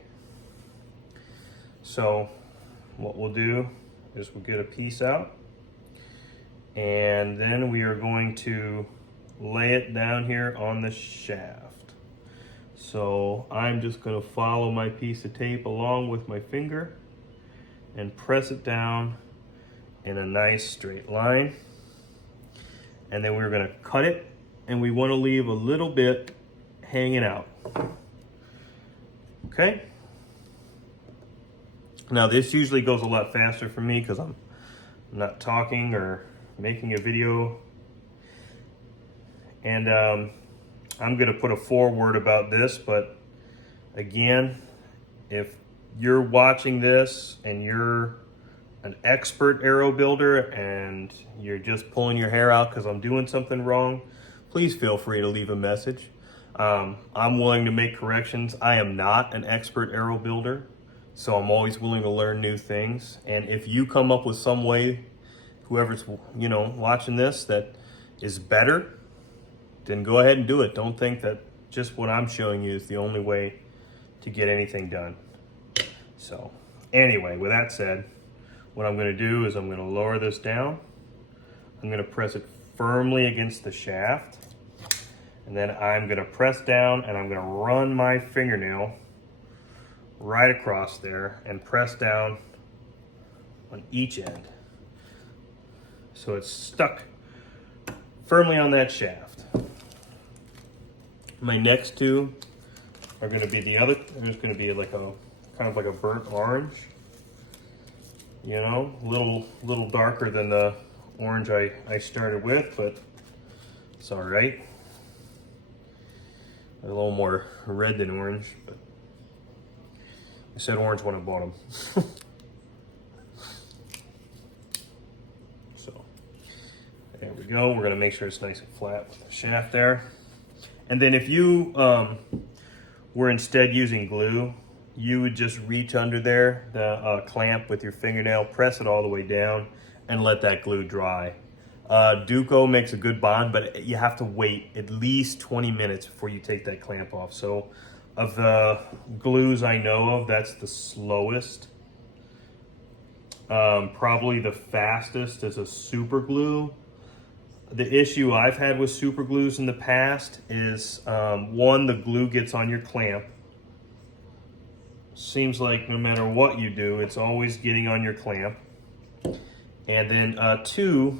So what we'll do is we'll get a piece out, and then we are going to lay it down here on the shaft. So I'm just going to follow my piece of tape along with my finger and press it down in a nice straight line. And then we're going to cut it, and we want to leave a little bit hanging out. Okay? Now this usually goes a lot faster for me because I'm not talking or making a video. And I'm going to put a foreword about this, but again, if you're watching this and you're an expert arrow builder and you're just pulling your hair out because I'm doing something wrong, please feel free to leave a message. I'm willing to make corrections. I am not an expert arrow builder, so I'm always willing to learn new things. And if you come up with some way, whoever's watching this, that is better, then go ahead and do it. Don't think that just what I'm showing you is the only way to get anything done. So anyway, with that said, what I'm going to do is I'm going to lower this down. I'm going to press it firmly against the shaft. And then I'm going to press down and I'm going to run my fingernail right across there and press down on each end. So it's stuck firmly on that shaft. My next two are going to be there's going to be like a kind of like a burnt orange. You know, a little darker than the orange I started with, but it's all right. A little more red than orange, but I said orange when I bought them. So there we go. We're gonna make sure it's nice and flat with the shaft there. And then if you were instead using glue, you would just reach under there, the clamp with your fingernail, press it all the way down, and let that glue dry. Duco makes a good bond, but you have to wait at least 20 minutes before you take that clamp off. So of the glues I know of, that's the slowest. Probably the fastest is a super glue. The issue I've had with super glues in the past is, one, the glue gets on your clamp. Seems like no matter what you do, it's always getting on your clamp. And then two,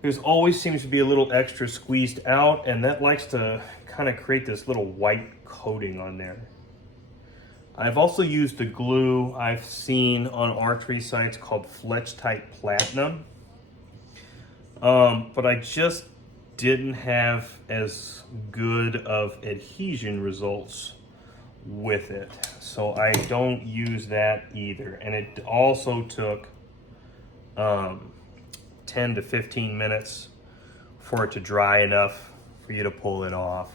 there's always seems to be a little extra squeezed out, and that likes to kind of create this little white coating on there. I've also used the glue I've seen on archery sites called Fletch-Tite Platinum. But I just didn't have as good of adhesion results with it. So I don't use that either. And it also took 10 to 15 minutes for it to dry enough for you to pull it off.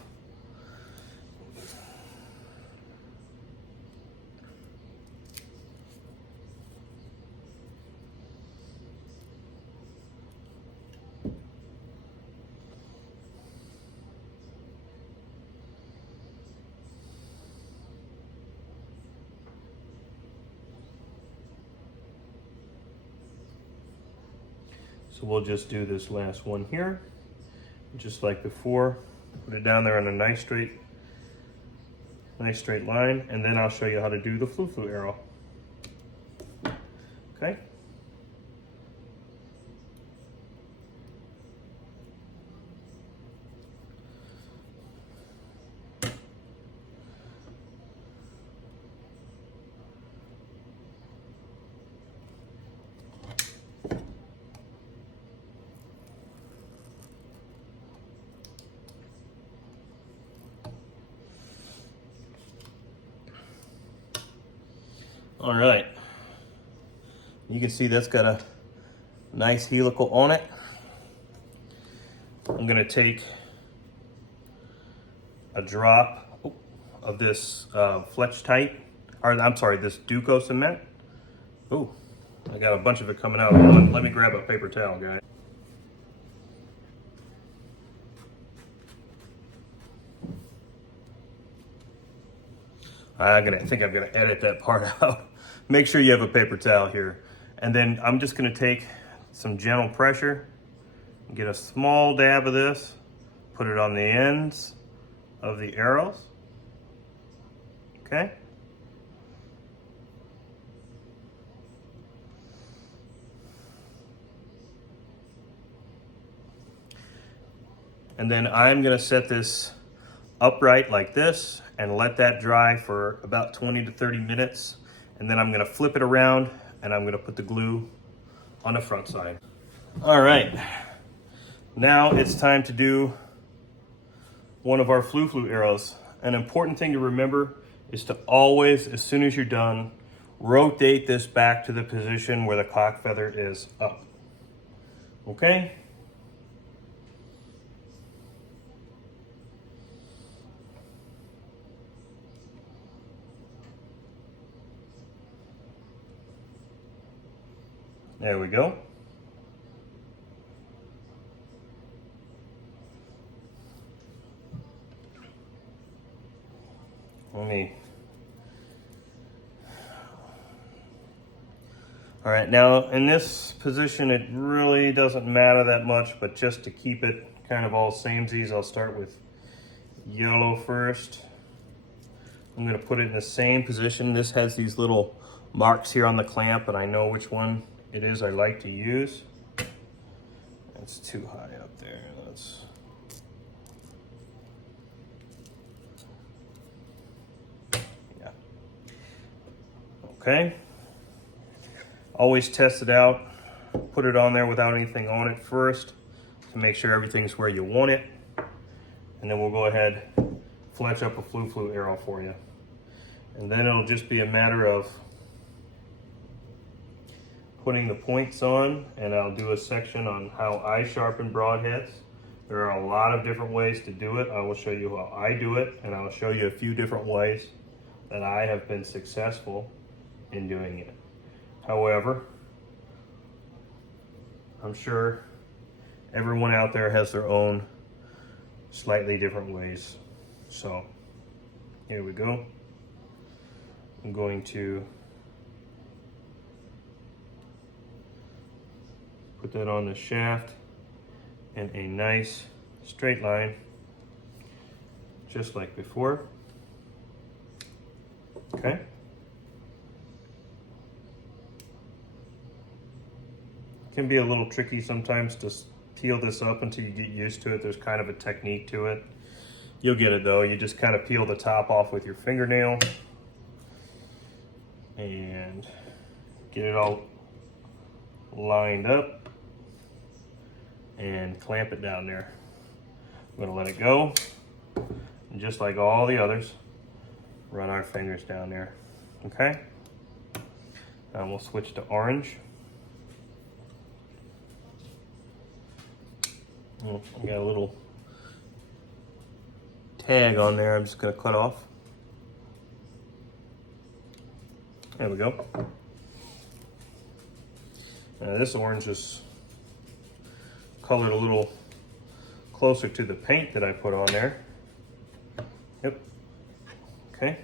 So we'll just do this last one here, just like before. Put it down there on a nice straight line, and then I'll show you how to do the flu arrow. Okay. All right, you can see that's got a nice helical on it. I'm gonna take a drop of this Fletch-Tite, or I'm sorry, this Duco cement. Ooh, I got a bunch of it coming out. Let me grab a paper towel, guys. I think I'm gonna edit that part out. Make sure you have a paper towel here. And then I'm just gonna take some gentle pressure, get a small dab of this, put it on the ends of the arrows, okay? And then I'm gonna set this upright like this and let that dry for about 20 to 30 minutes. And then I'm gonna flip it around and I'm gonna put the glue on the front side. All right, now it's time to do one of our flu arrows. An important thing to remember is to always, as soon as you're done, rotate this back to the position where the cock feather is up, okay? There we go. All right, now in this position, it really doesn't matter that much, but just to keep it kind of all samesies, I'll start with yellow first. I'm gonna put it in the same position. This has these little marks here on the clamp, and I know which one it is I like to use. It's too high up there. Yeah. Okay. Always test it out. Put it on there without anything on it first to make sure everything's where you want it. And then we'll go ahead, fletch up a flu arrow for you. And then it'll just be a matter of putting the points on, and I'll do a section on how I sharpen broadheads. There are a lot of different ways to do it. I will show you how I do it, and I'll show you a few different ways that I have been successful in doing it. However, I'm sure everyone out there has their own slightly different ways. So here we go. I'm going to put that on the shaft in a nice straight line, just like before. Okay. It can be a little tricky sometimes to peel this up until you get used to it. There's kind of a technique to it. You'll get it though. You just kind of peel the top off with your fingernail. and get it all lined up and clamp it down there. I'm gonna let it go, and just like all the others, run our fingers down there, okay? Now we'll switch to orange. Oh, I got a little tag on there I'm just gonna cut off. There we go. This orange is colored a little closer to the paint that I put on there. Yep. Okay.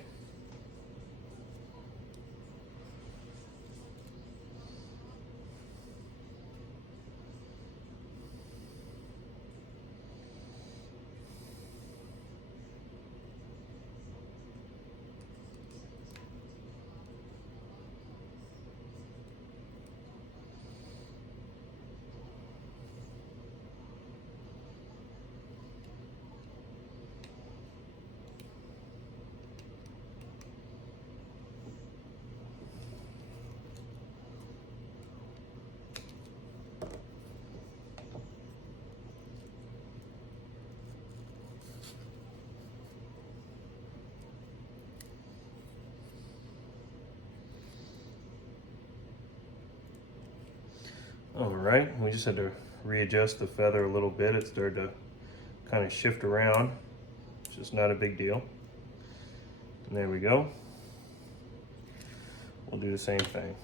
All right, we just had to readjust the feather a little bit. It started to kind of shift around. It's just not a big deal. And there we go. We'll do the same thing.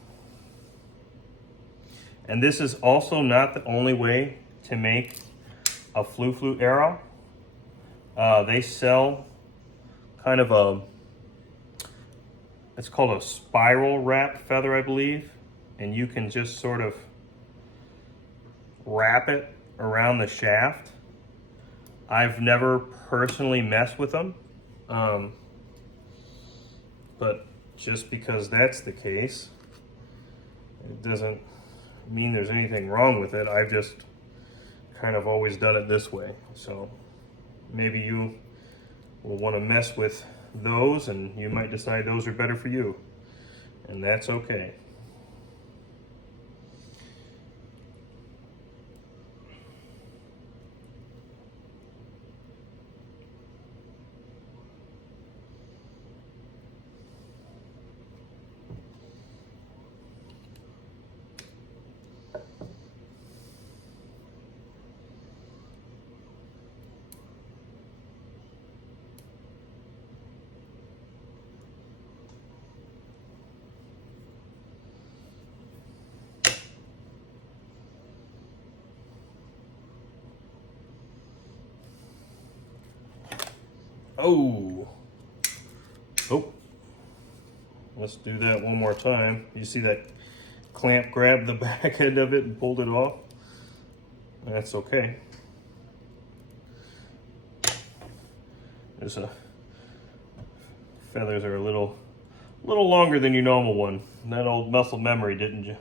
And this is also not the only way to make a flu arrow. They sell kind of a, it's called a spiral wrap feather, I believe. And you can just sort of wrap it around the shaft. I've never personally messed with them, but just because that's the case, it doesn't mean there's anything wrong with it. I've just kind of always done it this way. So maybe you will want to mess with those, and you might decide those are better for you, and that's okay. Oh, let's do that one more time. You see that clamp grabbed the back end of it and pulled it off? That's okay. There's feathers are a little longer than your normal one. That old muscle memory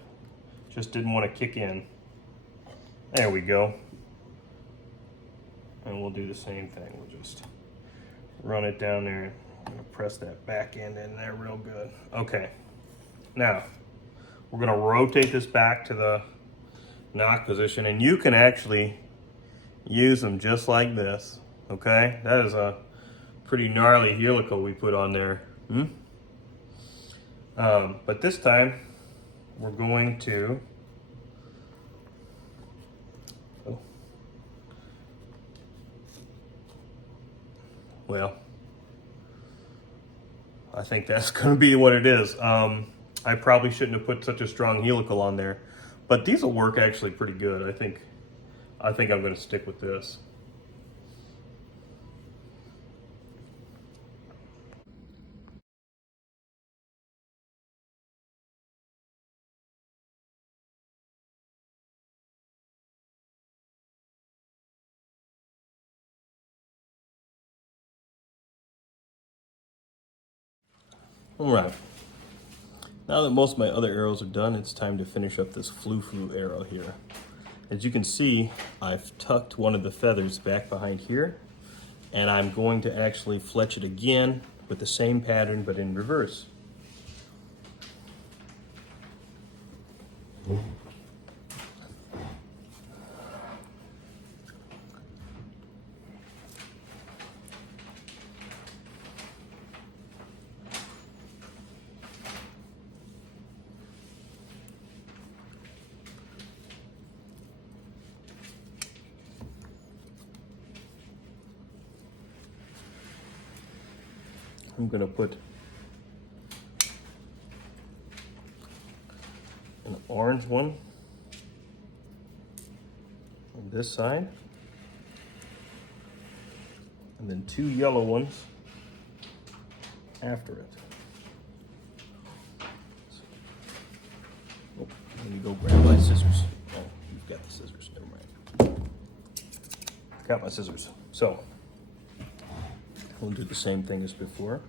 just didn't want to kick in. There we go. And we'll do the same thing. We'll just run it down there. I'm gonna press that back end in there real good. Okay, now we're gonna rotate this back to the knock position, and you can actually use them just like this, okay? That is a pretty gnarly helical we put on there. But this time we're going to, well, I think that's going to be what it is. I probably shouldn't have put such a strong helical on there, but these will work actually pretty good. I think I'm going to stick with this. All right. Now that most of my other arrows are done, it's time to finish up this flu arrow here. As you can see, I've tucked one of the feathers back behind here, and I'm going to actually fletch it again with the same pattern, but in reverse. I'm going to put an orange one on this side, and then 2 yellow ones after it. Oh, let me go grab my scissors. Oh, you've got the scissors. Never mind. Got my scissors. So we'll do the same thing as before.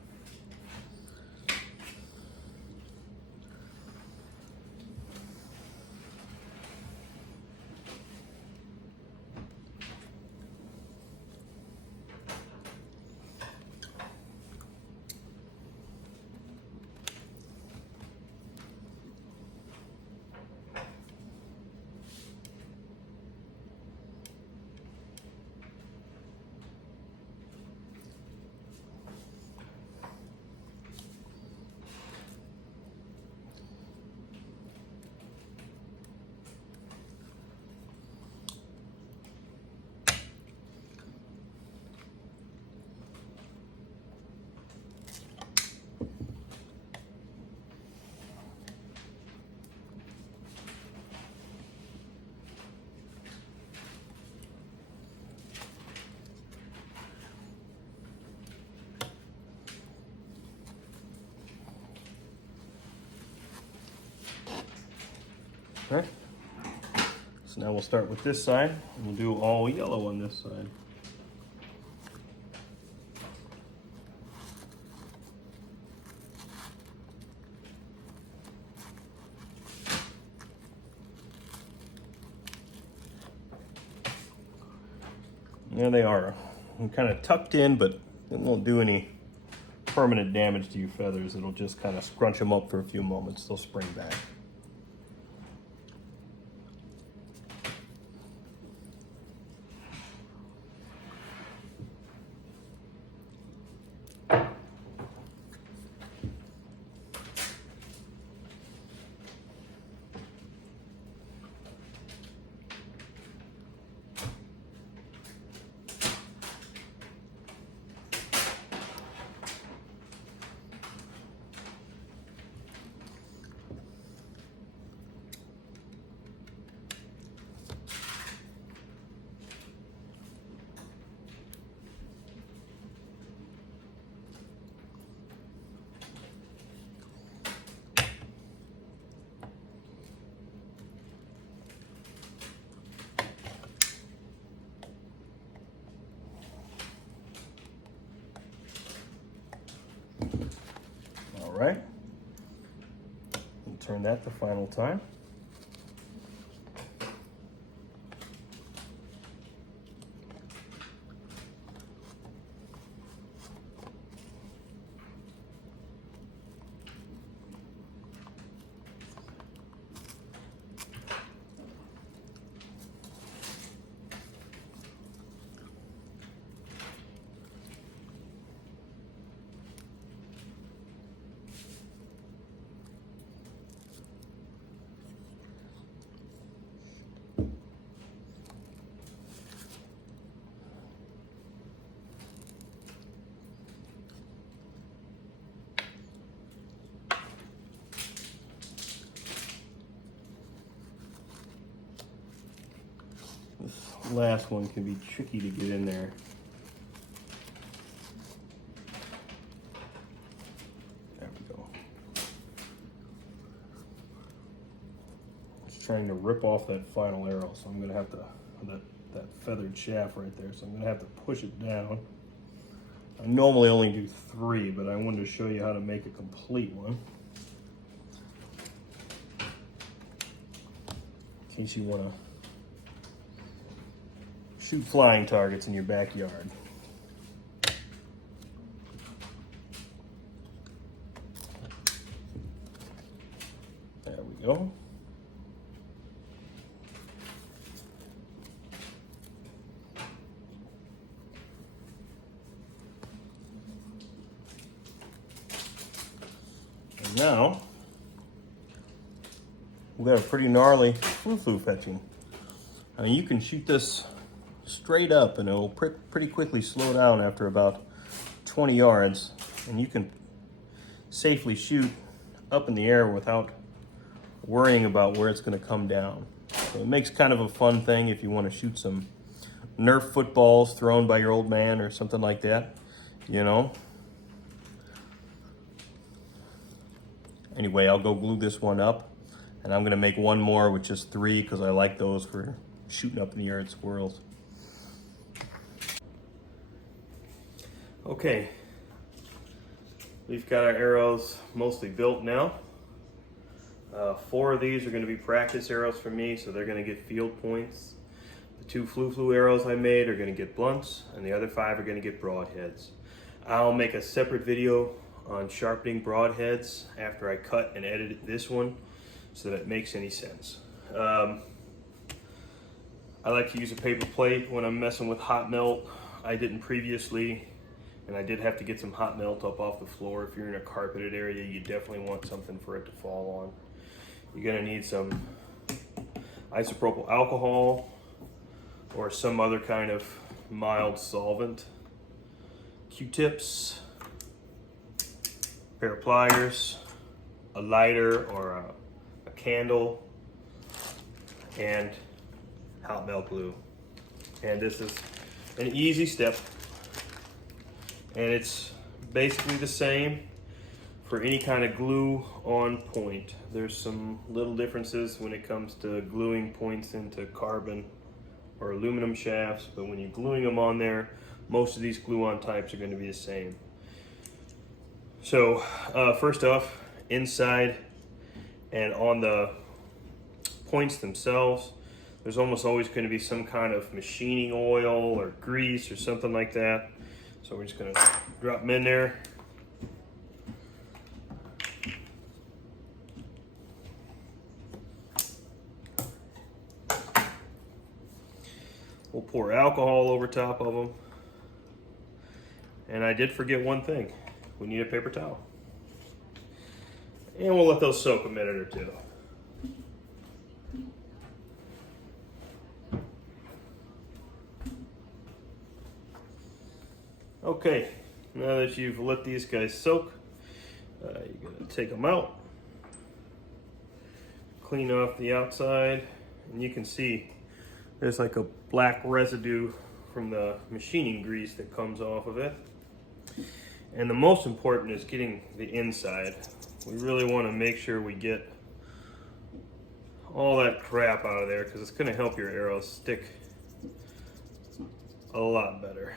All right. So now we'll start with this side, and we'll do all yellow on this side. There they are. They're kind of tucked in, but it won't do any permanent damage to your feathers. It'll just kind of scrunch them up for a few moments. They'll spring back. All right. And turn that the final time. This last one can be tricky to get in there. There we go. It's trying to rip off that final arrow, so I'm going to have to, that feathered shaft right there, so I'm going to have to push it down. I normally only do 3, but I wanted to show you how to make a complete one. In case you want to shoot flying targets in your backyard. There we go. And now we got a pretty gnarly flu fetching. I mean, you can shoot this straight up and it'll pretty quickly slow down after about 20 yards, and you can safely shoot up in the air without worrying about where it's going to come down. So it makes kind of a fun thing if you want to shoot some Nerf footballs thrown by your old man or something like that, you know. Anyway, I'll go glue this one up, and I'm going to make one more with just 3 because I like those for shooting up in the air at squirrels. Okay, we've got our arrows mostly built now. 4 of these are going to be practice arrows for me, so they're going to get field points. The 2 flu arrows I made are going to get blunts, and the other 5 are going to get broadheads. I'll make a separate video on sharpening broadheads after I cut and edit this one so that it makes any sense. I like to use a paper plate when I'm messing with hot melt. I didn't previously, and I did have to get some hot melt up off the floor. If you're in a carpeted area, you definitely want something for it to fall on. You're gonna need some isopropyl alcohol or some other kind of mild solvent, Q-tips, pair of pliers, a lighter or a candle, and hot melt glue. And this is an easy step, and it's basically the same for any kind of glue on point. There's some little differences when it comes to gluing points into carbon or aluminum shafts, but when you're gluing them on there, most of these glue-on types are going to be the same. So first off, inside and on the points themselves, there's almost always going to be some kind of machining oil or grease or something like that. So we're just going to drop them in there. We'll pour alcohol over top of them. And I did forget one thing. We need a paper towel. And we'll let those soak a minute or 2. Okay, now that you've let these guys soak, you're gonna take them out, clean off the outside, and you can see there's like a black residue from the machining grease that comes off of it. And the most important is getting the inside. We really want to make sure we get all that crap out of there because it's going to help your arrows stick a lot better.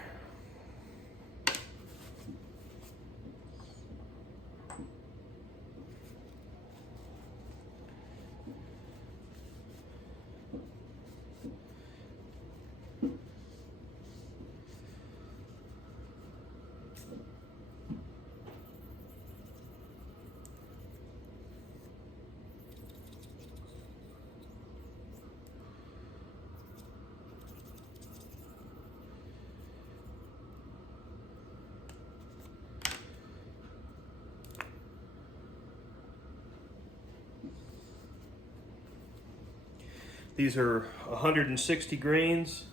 These are 160 grains.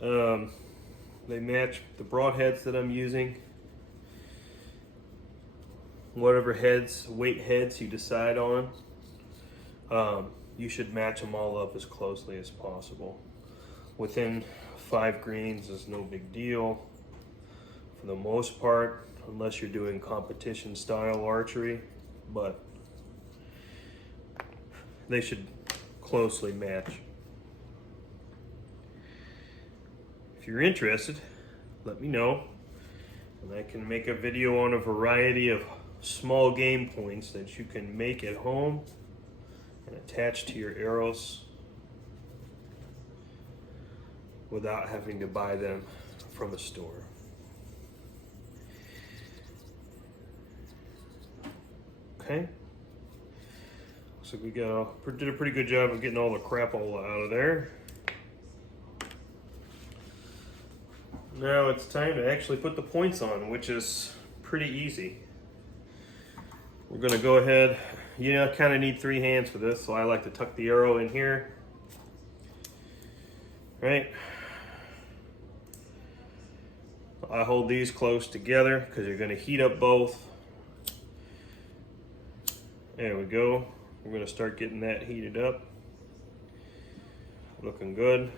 They match the broadheads that I'm using. Whatever weight heads you decide on, you should match them all up as closely as possible. Within 5 grains is no big deal for the most part, unless you're doing competition style archery, but they should closely match. If you're interested, let me know, and I can make a video on a variety of small game points that you can make at home and attach to your arrows without having to buy them from a store. Okay. So we did a pretty good job of getting all the crapola out of there. Now it's time to actually put the points on, which is pretty easy. We're gonna go ahead, kind of need 3 hands for this, so I like to tuck the arrow in here. Right? I hold these close together because you're going to heat up both. There we go. We're going to start getting that heated up. Looking good.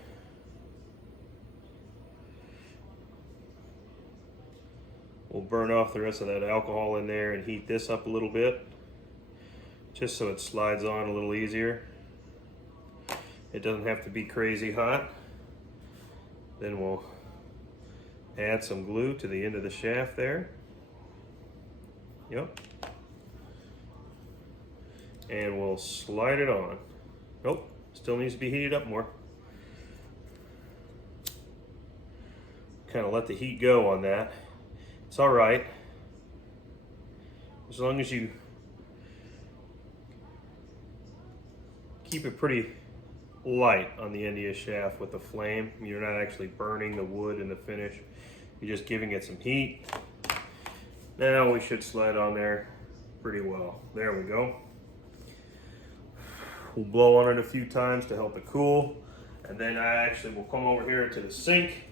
We'll burn off the rest of that alcohol in there and heat this up a little bit, just so it slides on a little easier. It doesn't have to be crazy hot. Then we'll add some glue to the end of the shaft there. Yep. And we'll slide it on. Nope, still needs to be heated up more. Kind of let the heat go on that. It's all right, as long as you keep it pretty light on the end of your shaft with the flame. You're not actually burning the wood in the finish. You're just giving it some heat. Now we should slide on there pretty well. There we go. We'll blow on it a few times to help it cool. And then I actually will come over here to the sink,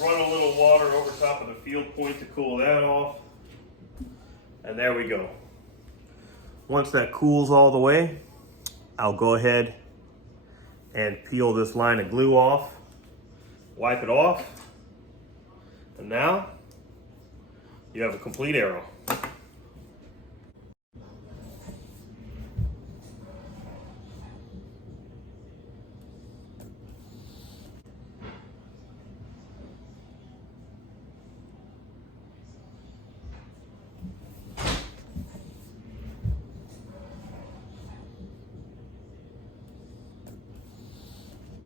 run a little water over top of the field point to cool that off. And there we go. Once that cools all the way, I'll go ahead and peel this line of glue off, wipe it off, and now you have a complete arrow.